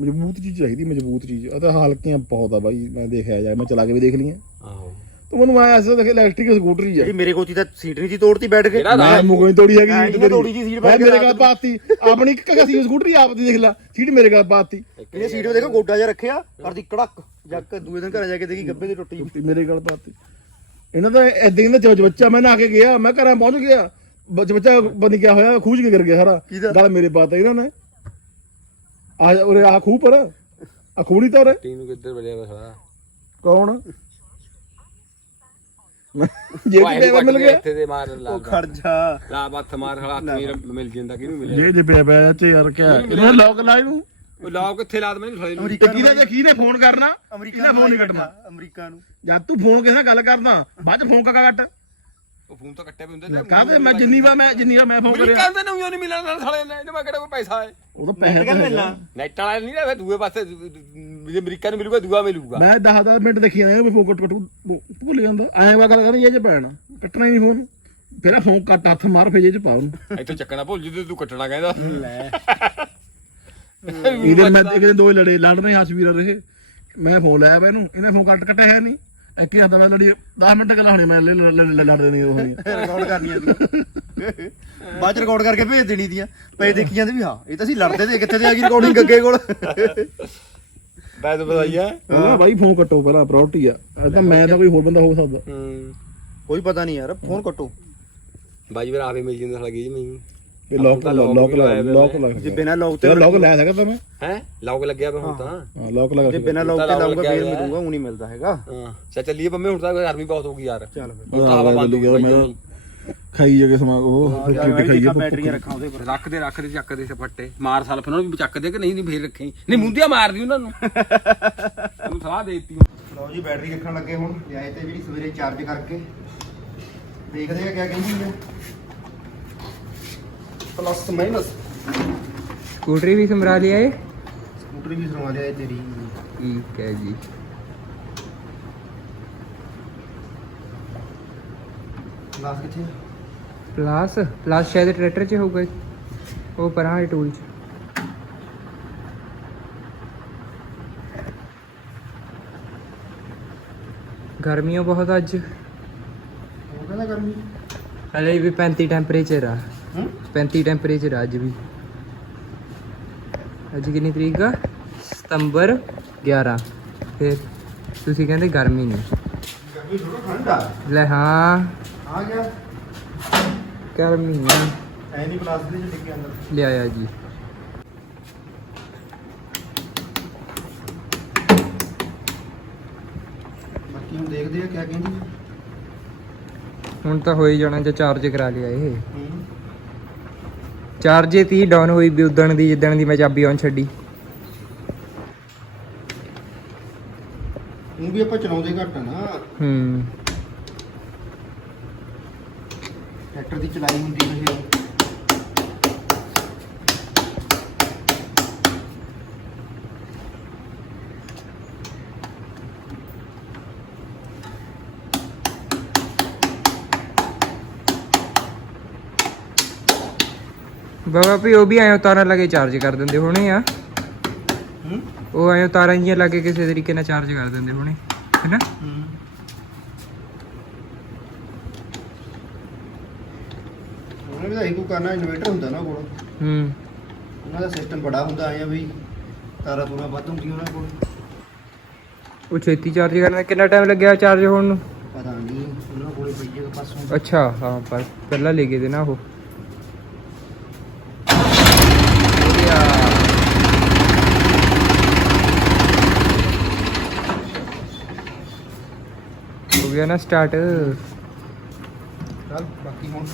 ਮਜ਼ਬੂਤ ਚੀਜ਼ ਚਾਹੀਦੀ ਮਜ਼ਬੂਤ ਚੀਜ਼। ਆ ਤਾਂ ਹਲਕੀਆਂ ਬਹੁਤ ਆ ਬਾਈ ਮੈਂ ਦੇਖਿਆ ਜਾ ਮੈਂ ਚਲਾ ਕੇ ਵੀ ਦੇਖ ਲਈਆਂ। ਆਹੋ। ਮੈਨੂੰ ਆਇਆ ਐਸਾ ਦੇਖ ਇਲੈਕਟ੍ਰਿਕ ਸਕੂਟਰੀ ਆ। ਜਿਹੜੀ ਮੇਰੇ ਕੋਲ ਸੀ ਤਾਂ ਸੀਟ ਨਹੀਂ ਸੀ ਤੋੜਤੀ ਬੈਠ ਕੇ। ਜਿਹੜਾ ਮੈਂ ਮੁਗੋਂ ਹੀ ਤੋੜੀ ਹੈਗੀ? ਹਾਂ, ਸੀਟ ਇਹਨੇ ਤੋੜੀ ਜੀ ਸੀਟ ਮੇਰੇ ਕੋਲ ਨੂੰ। ਪਾਤੀ। ਆਪਣੀ ਇੱਕ ਕਸੀ ਸਕੂਟਰੀ ਆਪ ਦੀ ਦੇਖ ਲੈ। ਸੀਟ ਮੇਰੇ ਕੋਲ ਪਾਤੀ। ਇਹਨੇ ਸੀਟ 'ਤੇ ਦੇਖੋ ਗੋਡਾ ਜਿਹਾ ਰੱਖਿਆ ਕਰਦੀ ਕੜਕ ਜੱਕ ਦੂਏ ਦਿਨ ਘਰ ਜਾ ਕੇ ਦੇਖੀ ਗੱਬੇ ਦੀ ਟੁੱਟੀ ਟੁੱਟੀ ਮੇਰੇ ਕੋਲ ਪਾਤੀ। ਇਹਨਾਂ ਦਾ ਏਦਾਂ ਹੀ ਦਾ ਬੱਚਾ ਮੈਂ ਨਹਾ ਕੇ ਗਿਆ ਮੈਂ ਘਰਾਂ ਪਹੁੰਚ ਗਿਆ। ਬੱਚ ਬੱਚਾ ਬਣੀ ਗਿਆ ਹੋਇਆ ਖੂਜ ਕੇ ਗਿਰ ਗਿਆ ਸਾਰਾ? ਗਲ ਮੇਰੇ ਪਾਤਾ ਇਹਨਾਂ ਨੇ। ਆ ਉਰੇ ਆ ਖੂਹ ਪਰ। ਆ ਖੂੜੀ ਤਾਂ ਉਰੇ। ਨੂੰ ਕਿੱਧਰ ਬੜਿਆ ਵਾ ਸਾਲਾ? ਕੌਣ? ਜੇ ਤੇ ਮਿਲ ਗਿਆ। ਇੱਥੇ ਦੇ ਮਾਰ ਲਾ ਉਹ ਖੜ ਜਾ। ਲਾ ਬੱਥ ਮਾਰ ਹਲਾ ਹੱਥ ਮੇਰਾ ਮਿਲ ਜਾਂਦਾ ਕਿਹਨੂੰ ਮਿਲਿਆ? ਜੇ ਜੇ ਪਿਆ ਪਿਆ ਚ ਯਾਰ ਕਿਆ? ਇਹਨਾਂ ਲੋਕ ਲਾਈ ਨੂੰ ਉਹ ਲਾਓ ਕਿੱਥੇ ਲਾਦ ਮੈਨੂੰ ਸਾਲੇ ਨੂੰ। ਤੇ ਕਿਹਦੇ ਤੇ ਕਿਹਨੇ ਫੋਨ ਕਰਨਾ ਅਮਰੀਕਾ ਕਿਹਨੇ ਨੂੰ ਫੋਨ ਨਹੀਂ ਕੱਟਣਾ। ਅਮਰੀਕਾ ਨੂੰ। ਜਦ ਤੂੰ ਫੋਨ ਕਿਸੇ ਨਾਲ ਗੱਲ ਕਰਦਾ ਬਾਅਦ ਚ ਫੋਨ ਕਾ ਕੱਟ। ਉਹ ਫੋਨ ਤਾਂ ਕੱਟਿਆ ਵੀ ਹੁੰਦਾ ਤੇ ਕਾਹਦੇ ਮੈਂ ਜਿੰਨੀ ਵਾਰ ਮੈਂ ਜਿੰਨੀ ਵਾਰ ਮੈਂ ਫੋਨ ਕਰਿਆ। ਕਹਿੰਦੇ ਨੂੰ ਨਹੀਂ ਮਿਲਣ ਨਾਲ ਸਾਲੇ ਨੇ ਇਹਨੂੰ ਮੈਂ ਕਿਹੜਾ ਕੋਈ ਪੈਸਾ ਹੈ? ਉਹ ਤਾਂ ਪੈਸੇ ਤਾਂ ਹੈਗਾ। ਨੈਟ ਵਾਲਾ ਨਹੀਂ ਨਾ ਫਿਰ ਦੂਏ ਪਾਸੇ ਜੇ ਅਮਰੀਕਾ ਨੂੰ ਮਿਲੂਗਾ ਦੂਆ ਮਿਲੂਗਾ। ਮੈਂ 10 10 ਮਿੰਟ ਦੇਖੀ ਆਇਆ ਵੀ ਫੋਨ ਕੱਟ ਕੱਟ ਭੁੱਲ ਜਾਂਦਾ। ਐਂ ਵਾ ਗੱਲ ਕਰਨੀ ਇਹ ਚ ਪੈਣਾ ਕੱਟਣਾ ਹੀ ਨਹੀਂ ਫੋਨ ਫਿਰ ਆਹ ਫੋਨ ਕੱਟ ਹੱਥ ਮਾਰ ਫੇਜੇ ਚ ਪਾ ਉਹਨੂੰ। ਇੱਥੇ ਚੱਕਣਾ ਭੁੱਲ ਜਿੱਦੇ ਤੂੰ ਕੱਟਣਾ ਕਹਿੰਦਾ। ਲੈ। ਇਹਦੇ ਮੈਂ ਇੱਕ ਦਿਨ ਦੋਏ ਲੜੇ ਲੜਨੇ ਹਸਵੀਰ ਰਹੇ ਮੈਂ ਫੋਨ ਲਾਇਆ ਵਾ ਇਹਨੂੰ ਇਹਨੇ ਫੋਨ ਕੱਟ ਕੱਟਿਆ ਹੈ ਨਹੀਂ। ਇੱਕ ਹੱਥ ਮੈਂ ਲੜੀ 10 ਮਿੰਟ ਗੱਲਾਂ ਹੋਣੀ ਮੈਂ ਲੜ ਦੇਣੀ ਉਹ ਰਿਕਾਰਡ (laughs) ਕਰਨੀਆਂ ਸੀ ਬਾਅਦ ਚ ਰਿਕਾਰਡ ਕਰਕੇ ਭੇਜ ਦੇਣੀ ਦੀਆਂ ਪਏ ਦੇਖੀ ਜਾਂਦੇ ਵੀ ਹਾਂ ਇਹ ਤਾਂ ਅਸੀਂ ਲੜਦੇ ਤੇ ਕਿੱਥੇ ਤੇ ਆ ਗਈ ਰਿਕਾਰਡਿੰਗ ਅੱਗੇ ਕੋਲ? (laughs) ਮੈਂ ਤਾਂ ਬਤਾਈਆ ਹਾਂ ਬਾਈ ਫੋਨ ਕੱਟੋ ਪਹਿਲਾਂ ਪ੍ਰਾਇੋਰਟੀ ਆ। ਇਹ ਤਾਂ ਮੈਂ ਤਾਂ ਕੋਈ ਹੋਰ ਬੰਦਾ ਹੋ ਸਕਦਾ। ਹੂੰ। ਕੋਈ ਪਤਾ ਨਹੀਂ ਯਾਰ ਫੋਨ ਕੱਟੋ। ਬਾਜੀ ਵੀਰ ਆਪੇ ਮਿਲ ਜਾਂਦਾ ਸਾਲਾ ਗਈ ਮੈਨੂੰ। ਇਹ ਲੋਕ ਲੋਕ ਲੋਕ ਜੇ ਬਿਨਾ ਲੌਕ ਤੇ ਤੇ ਲੋਕ ਲੈ ਸਕਦਾ ਮੈਂ। ਹੈ? ਲੌਕ ਲੱਗਿਆ ਪਿਆ ਹੁਣ ਤਾਂ। ਹਾਂ। ਲੋਕ ਲਗਾ ਜੇ ਬਿਨਾ ਲੌਕ ਤੇ ਲਾਊਗਾ ਫੇਰ। ਮਿਲੂਗਾ ਉਹ ਨਹੀਂ ਮਿਲਦਾ ਹੈਗਾ। ਹਾਂ। ਚਾ ਚੱਲੀਏ ਪੰਮੇ ਹੁਣ ਤਾਂ ਗਰਮੀ ਬਹੁਤ ਹੋ ਗਈ ਯਾਰ। ਚੱਲ ਫਿਰ। ਹੁਣ ਤਾਂ ਹਵਾ ਬੰਦ ਹੋ ਗਈ ਮੈਂ ਬਾਈ ਖਾਈ ਜਗੇ ਸਮਾ ਉਹ ਰੋਟੀ ਖਾਈਏ ਬੈਟਰੀਆਂ ਰੱਖਾਂ ਉਹਦੇ ਪਰ ਰੱਖਦੇ ਰੱਖਦੇ ਚੱਕਦੇ ਸਪੱਟੇ। ਮਾਰ ਸਲਫ ਉਹਨਾਂ ਨੂੰ ਵੀ ਚੱਕਦੇ ਕਿ ਨਹੀਂ ਨਹੀਂ ਫੇਰ ਰੱਖੀ। ਨਹੀਂ ਮੁੰਦਿਆ ਮਾਰਦੀ ਉਹਨਾਂ ਨੂੰ। (laughs) ਤੈਨੂੰ ਸਲਾਹ ਦੇ ਦਿੱਤੀ ਲਓ ਜੀ ਬੈਟਰੀ ਰੱਖਣ ਲੱਗੇ ਹੁਣ। ਲਿਆਏ ਤੇ ਜਿਹੜੀ ਸਵੇਰੇ ਚਾਰਜ ਕਰਕੇ। ਦੇਖਦੇ ਆ ਕਿਆ ਕਹਿੰਦੀ ਹੈ ਪਲੱਸ ਮਾਈਨਸ ਸਕੂਟਰੀ ਵੀ ਸਮਰਾ ਲਿਆ ਏ ਸਕੂਟਰ ਵੀ ਸਰਵਾ ਲਿਆਏ ਤੇਰੀ। ਠੀਕ ਹੈ ਜੀ। ਕਿੱਥੇ ਆ? ਪਲਾਸ ਪਲਾਸ ਸ਼ਾਇਦ ਟਰੈਕਟਰ 'ਚ ਹੋਊਗਾ। ਉਹ ਪਰਾਂ ਹੈ ਟੂਲ 'ਚ। ਗਰਮੀਆਂ ਬਹੁਤ ਅੱਜ। ਉਹ ਕਹਿੰਦਾ ਗਰਮੀ? ਹਲੇ ਵੀ 35 ਟੈਂਪਰੇਚਰ ਆ। ਹੂੰ? 35 ਟੈਂਪਰੇਚਰ ਅੱਜ ਵੀ। ਅੱਜ ਕਿੰਨੀ ਤਰੀਕ ਆ? ਸਤੰਬਰ 11 ਫਿਰ ਤੁਸੀਂ ਕਹਿੰਦੇ ਗਰਮੀ ਨਹੀਂ। ਗਰਮੀ ਥੋੜਾ ਠੰਡਾ ਲੈ ਹਾਂ। ਆ ਗਿਆ। ਗਰਮੀ ਨਹੀਂ ਐ ਨਹੀਂ ਪਲਾਸ ਦੇ ਡਿੱਗੇ ਅੰਦਰ। ਲਿਆਇਆ ਜੀ। ਬਾਕੀ ਹੁਣ ਦੇਖਦੇ ਆ ਕਿਆ ਕਹਿੰਦੀ। ਹੁਣ ਤਾਂ ਹੋ ਹੀ ਜਾਣਾ ਜੇ ਚਾਰਜ ਕਰਾ ਲਿਆ ਇਹ। ਹੂੰ। ਚਾਰਜ 30 ਡਾਊਨ ਹੋਈ ਵੀ ਉਦਣ ਦੀ ਜਿੱਦਣ ਦੀ ਮੈਂ ਚਾਬੀ ਔਨ ਛੱਡੀ। ਉਹ ਵੀ ਆਪਾਂ ਚਲਾਉਂਦੇ ਘੱਟ ਆ ਨਾ। ਹੂੰ। ਟਰੈਕਟਰ ਦੀ ਚਲਾਈ ਹੁੰਦੀ ਨਹੀਂ ਬਾਬਾ ਵੀ ਉਹ ਵੀ ਐਂ ਤਾਰਾਂ ਲਾ ਕੇ ਚਾਰਜ ਕਰ ਦਿੰਦੇ ਹੋਣੇ ਆ। ਹੂੰ? ਉਹ ਐਂ ਤਾਰਾਂ ਜੀਆਂ ਲਾ ਕੇ ਕਿਸੇ ਤਰੀਕੇ ਨਾਲ ਚਾਰਜ ਕਰ ਦਿੰਦੇ ਹੋਣੇ ਹੈਨਾ? ਹੂੰ। ਉਹਨੇ ਵੀ ਤਾਂ ਇਹੀ ਕੋ ਕਰਨਾ ਇਨਵੇਟਰ ਹੁੰਦਾ ਨਾ ਕੋਲ। ਹੂੰ। ਉਹਨਾਂ ਦਾ ਸਿਸਟਮ ਬੜਾ ਹੁੰਦਾ ਆਇਆ ਵੀ ਤਾਰਾ ਤੂਰਾ ਵੱਧ ਹੁੰਦੀ ਉਹਨਾਂ ਕੋਲ। ਉਹ ਛੇਤੀ ਚਾਰਜ ਕਰਨਾ ਕਿੰਨਾ ਟਾਈਮ ਲੱਗਿਆ ਚਾਰਜ ਹੋਣ ਨੂੰ? ਪਤਾ ਨਹੀਂ ਉਹਨਾਂ ਕੋਲੇ ਪਈ ਜਗਾ ਪਾਸੋਂ ਅੱਛਾ ਹਾਂ ਪਰ ਪਹਿਲਾਂ ਲੈ ਗਏ ਨਾ ਉਹ ਵਧੀਆ। ਹੋ ਗਿਆ ਨਾ ਸਟਾਰਟ ਚੱਲ ਬਾਕੀ ਹੁਣ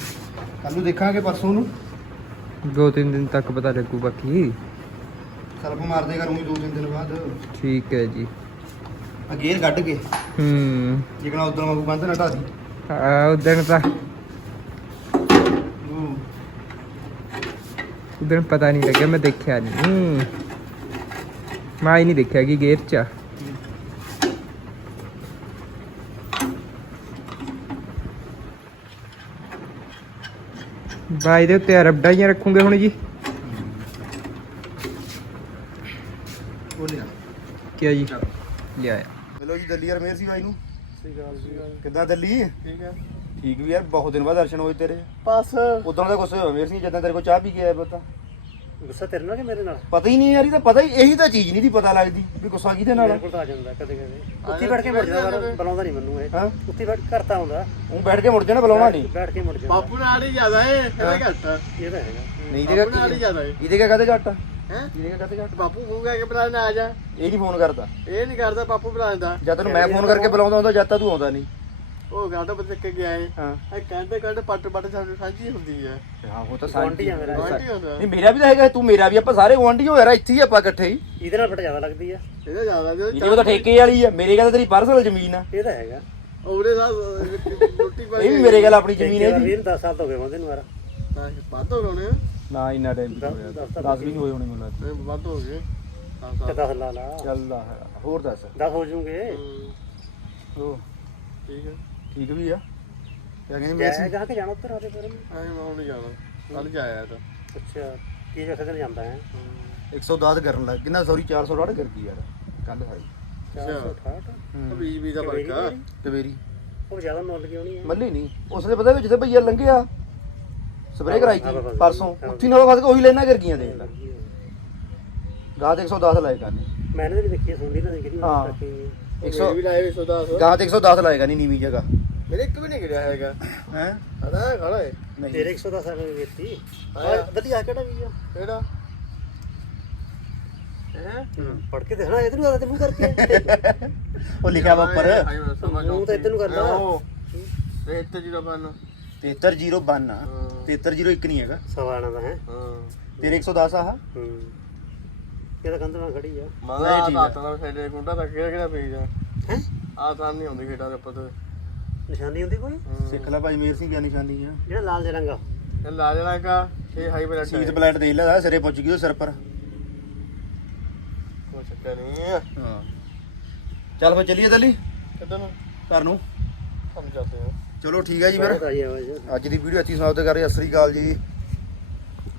ਕੱਲ ਨੂੰ ਦੇਖਾਂਗੇ ਪਰਸੋਂ ਨੂੰ। ਦੋ ਤਿੰਨ ਦਿਨ ਤੱਕ ਪਤਾ ਲੱਗੂ ਬਾਕੀ। ਸਲਪ ਮਾਰਦੇ ਕਰੂੰਗੀ ਦੋ ਤਿੰਨ ਦਿਨ ਬਾਅਦ। ਠੀਕ ਹੈ ਜੀ। ਆ ਗੇਅਰ ਕੱਢ ਕੇ। ਹੂੰ। ਜਿਕਣਾ ਉਦੋਂ ਵਾਂਗੂ ਬੰਦ ਨਾ ਢਾਦੀ ਆ ਉਦਣ ਤਾਂ। ਹੂੰ। ਉਦਣ ਪਤਾ ਨਹੀਂ ਲੱਗਿਆ ਮੈਂ ਦੇਖਿਆ ਨਹੀਂ। ਮੈਂ ਹੀ ਨਹੀਂ ਦੇਖਿਆ ਕਿ ਗੇਅਰ ਚ ਬਾਈ ਦੇ ਉੱਤੇ ਰਬੜਾਂ ਜਿਹੀਆਂ ਰੱਖੂਗੇ ਹੁਣ ਜੀ। ਬੋਲਿਆ ਕੀ ਜੀ? ਲਿਆਇਆ ਮਿਲੋ ਜੀ ਦੱਲੀ ਯਾਰ ਮੇਰ ਸੀ ਬਾਈ ਨੂੰ। ਸਹੀ ਗੱਲ ਸਹੀ ਗੱਲ ਕਿੱਦਾਂ ਦੱਲੀ? ਠੀਕ ਹੈ। ਠੀਕ ਵੀ ਯਾਰ ਬਹੁਤ ਦਿਨ ਬਾਅਦ ਦਰਸ਼ਨ ਹੋਏ ਤੇਰੇ। ਬਸ। ਉਦੋਂ ਦਾ ਹੋਇਆ ਮੇਰ ਸੀ ਜਦੋਂ ਤੇਰੇ ਕੋਲ ਚਾਹ ਪੀ ਕੇ ਆਇਆ ਪਤਾ। ਗੁੱਸਾ ਤੇਰੇ ਨਾਲ ਕਿ ਮੇਰੇ ਨਾਲ? ਪਤਾ ਹੀ ਨਹੀਂ ਯਾਰ ਇਹ ਤਾਂ ਪਤਾ ਹੀ ਇਹੀ ਤਾਂ ਚੀਜ਼ ਨਹੀਂ ਦੀ ਪਤਾ ਲੱਗਦੀ ਵੀ ਗੁੱਸਾ ਕਿਹਦੇ ਨਾਲ ਆ। ਕੋਲ ਤਾਂ ਆ ਜਾਂਦਾ ਕਦੇ ਕਦੇ। ਉੱਥੇ ਬੈਠ ਕੇ ਮੁੜ ਜਾਂਦਾ ਬੁਲਾਉਂਦਾ ਨਹੀਂ ਮੈਨੂੰ ਇਹ। ਹਾਂ? ਉੱਥੇ ਬੈਠ ਕਰਤਾ ਹੁੰਦਾ ਉਹ ਬੈਠ ਕੇ ਮੁੜ ਜਾਣਾ ਬੁਲਾਉਣਾ ਨਹੀਂ। ਬੈਠ ਕੇ ਮੁੜ ਜਾਂਦਾ ਬਾਪੂ ਨਾਲ ਹੀ ਜ਼ਿਆਦਾ ਏ ਇਹਦਾ ਘੱਟ ਇਹ ਤਾਂ ਹੈਗਾ। ਨਹੀਂ ਬਾਪੂ ਨਾਲ ਹੀ ਜ਼ਿਆਦਾ ਏ ਇਹਦੇ ਕਾ ਕਹਦੇ ਘੱਟ ਹੈ? ਇਹਦੇ ਕਾ ਕਹਦੇ ਘੱਟ ਬਾਪੂ ਫੋਨ ਕਰਕੇ ਬੁਲਾਣਾ ਆ ਜਾ। ਇਹ ਨਹੀਂ ਫੋਨ ਕਰਦਾ। ਇਹ ਨਹੀਂ ਕਰਦਾ ਬਾਪੂ ਬੁਲਾਉਂਦਾ ਜਦ ਤੈਨੂੰ ਮੈਂ ਫੋਨ ਕਰਕੇ ਬੁਲਾਉਂਦਾ ਹੁੰਦਾ ਜਦ ਤਾਂ ਤੂੰ ਆਉਂਦਾ ਨਹੀਂ। ਉਹ ਗੱਲ ਤਾਂ ਬਤੇ ਕੇ ਗਿਆ ਏ। ਹਾਂ। ਇਹ ਕਹਿੰਦੇ ਕਹਿੰਦੇ ਪੱਟ ਪੱਟ ਸਾਨੂੰ ਸਾਂਝੀ ਹੁੰਦੀ ਹੈ ਹਾਂ ਉਹ ਤਾਂ ਗੁਆਂਢੀ ਆ ਮੇਰਾ ਗੁਆਂਢੀ ਹੁੰਦਾ ਨਹੀਂ ਮੇਰਾ ਵੀ ਤਾਂ ਹੈਗਾ ਤੂੰ ਮੇਰਾ ਵੀ ਆਪਾਂ ਸਾਰੇ ਗੁਆਂਢੀ ਹੋ ਯਾਰ ਇੱਥੇ ਹੀ ਆਪਾਂ ਇਕੱਠੇ ਹੀ। ਇਹਦੇ ਨਾਲ ਬਟ ਜ਼ਿਆਦਾ ਲੱਗਦੀ ਆ। ਇਹਦਾ ਜ਼ਿਆਦਾ ਜੋ ਕੋਲ ਤਾਂ ਠੇਕੇ ਵਾਲੀ ਆ ਮੇਰੇ ਤਾਂ ਤੇਰੀ ਪਰਸਨਲ ਜ਼ਮੀਨ ਆ। ਇਹ ਤਾਂ ਹੈਗਾ। ਉਹਦੇ ਨਾਲ ਰੋਟੀ ਇਹ ਪਾਣੀ ਵੀ ਮੇਰੇ ਕੋਲ ਆਪਣੀ ਜ਼ਮੀਨ ਹੈ ਜੀ ਵੀਰ 10 ਸਾਲ ਤੋਂ ਹੋ ਗਏ ਬੰਦੇ ਨੂੰ ਯਾਰ। ਵੱਧ ਹੋ ਗਏ ਨਾ ਇੰਨਾ ਟਾਈਮ ਦਸ- 10 ਵੀ ਨਹੀਂ ਹੋਏ ਹੋਣੇ ਮੈਨੂੰ ਵੱਧ ਹੋ ਗਏ। ਹਾਂ ਤੇ ਹਾਂ 10 ਲਾ ਲਾ। ਚੱਲਦਾ ਹੋਰ ਦੱਸ। 10 ਹੋ ਜੂਗੇ। ਉਹ ਠੀਕ ਹੈ ਠੀਕ ਵੀ ਆ। ਕਿਆ ਕਹਿੰਦੀ ਮੇਰ ਜੈ ਸੀ ਜਾ ਕੇ ਜਾਣਾ ਉੱਧਰ ਆਦੇ ਫਿਰ। ਐਂ ਮੈਂ ਨਹੀਂ ਜਾਣਾ। ਕੱਲ ਜਾਇਆ ਤਾਂ। ਅੱਛਾ ਕੀ ਜਥੇ ਦਿਨ ਜਾਂਦਾ ਹੈ? 110 ਕਰਨ ਲੱਗ ਕਿੰਨਾ? ਸੌਰੀ 460 ਕਰ ਗਈ ਯਾਰ। ਕੱਲ ਸਾਈ 468 ਬੀਜ ਬੀਜ ਦਾ ਫ਼ਰਕ ਆ। ਤਵੇਰੀ ਉਹ ਜ਼ਿਆਦਾ ਮੁੱਲ ਕਿਉਂ ਨਹੀਂ ਹੈ? ਮੱਲੀ ਨਹੀਂ। ਉਸਨੇ ਪਤਾ ਵੀ ਜਿੱਥੇ ਭਈਆ ਲੰਘਿਆ ਸਪਰੇਅ ਕਰਾਈ ਹਾਂ, ਸੀ। ਪਰਸੋਂ। ਉੱਥੀ ਨਾਲੋਂ ਵੱਧ ਕੇ ਉਹੀ ਲੈਣਾ ਕਰ ਗਈਆਂ ਦੇਖ ਲੈ ਗਾਹ ਤੇ 110 ਲਾਏ ਕਰਨੀ। ਮੈਂ ਇਹਨੇ ਵੀ ਦੇਖੀ ਹੈ, ਸੁਣਦੀ ਨਾ ਦੇਖੀ ਹਾਂ। ਕਿ 100 ਵੀ ਲਾਏ 110 ਗਾਹ ਤੇ 110 ਲਾਏਗਾ ਨਹੀਂ ਨੀਵੀਂ ਜਗ੍ਹਾ। ਮੇਰੇ ਇੱਕ ਵੀ ਨਹੀਂ ਗਿਰਿਆ ਹੈਗਾ। ਹੈ? ਅਦਾ ਖੜਾ ਏ ਨਹੀਂ। ਤੇਰੇ 110 ਰੁਪਏ ਹਾਂ। ਵਧੀਆ ਕਿਹੜਾ ਵੀ ਆ? ਕਿਹੜਾ? ਹੈ? ਪੜ ਕੇ ਦੇਖਣਾ ਇਹਦੇ ਨੂੰ ਤੇ ਮੂੰਹ ਕਰਕੇ। ਉਹ ਲਿਖਿਆ ਵਾ ਉੱਪਰ। ਮੂੰਹ ਤਾਂ ਇੱਧਰ ਨੂੰ ਕਰਦਾ ਉਹ। ਇਹ ਤੇ ਜਿਹੜਾ ਬਣ 7301 ਆ। 7301 ਨਹੀਂ ਹੈਗਾ। ਸਵਾਣਾ ਦਾ ਹੈ। ਹਾਂ। ਤੇਰੇ 110 ਆਹ। ਹੂੰ। ਇਹ ਤਾਂ ਕੰਧ ਨਾਲ ਖੜੀ ਆ। ਨਹੀਂ, ਆ ਠੀਕ ਆ। ਤਾਂ ਤਾਂ ਸਾਡੇ ਕੁੰਡਾ ਤੱਕ ਕਿਹੜਾ ਕਿਹੜਾ ਪੇਜ ਆ ਹੈ? ਆ ਤਾਂ ਨਹੀਂ ਆਉਂਦੀ ਖੇਡਾਂ ਦੇ ਉੱਪਰ ਤੇ। ਨਿਸ਼ਾਨੀ ਹੁੰਦੀ ਕੋਈ? ਸਿੱਖ ਲੈ ਭਾਈ ਮੇਰ ਸਿੰਘ ਕੀ ਨਿਸ਼ਾਨੀ ਆ? ਜਿਹੜਾ ਲਾਲ ਜਿਹਾ ਰੰਗ ਆ। ਇਹ ਲਾ ਜਣਾ ਕਾ ਇਹ ਹਾਈ ਬਲੱਡ ਸੀਤ ਬਲੈਟ ਦੇ ਲੈ ਸਿਰੇ ਪੁੱਜ ਗਈ ਉਹ ਸਿਰ ਪਰ। ਕੋਈ ਚੱਕਰ ਨਹੀਂ ਹਾਂ। ਚੱਲ ਫਿਰ ਚੱਲੀਏ ਦਿੱਲੀ ਕਿੱਦਾਂ ਨੂੰ? ਘਰ ਨੂੰ। ਸਮਝਾਤੇ ਹਾਂ ਚਲੋ ਠੀਕ ਹੈ ਜੀ ਫਿਰ। ਬਹੁਤ ਆਈ ਆਵਾਜ਼ ਅੱਜ ਦੀ ਵੀਡੀਓ ਇੱਥੇ ਸਮਾਪਤ ਕਰ ਰਹੇ ਹਾਂ। ਸਤਿ ਸ੍ਰੀ ਅਕਾਲ ਜੀ।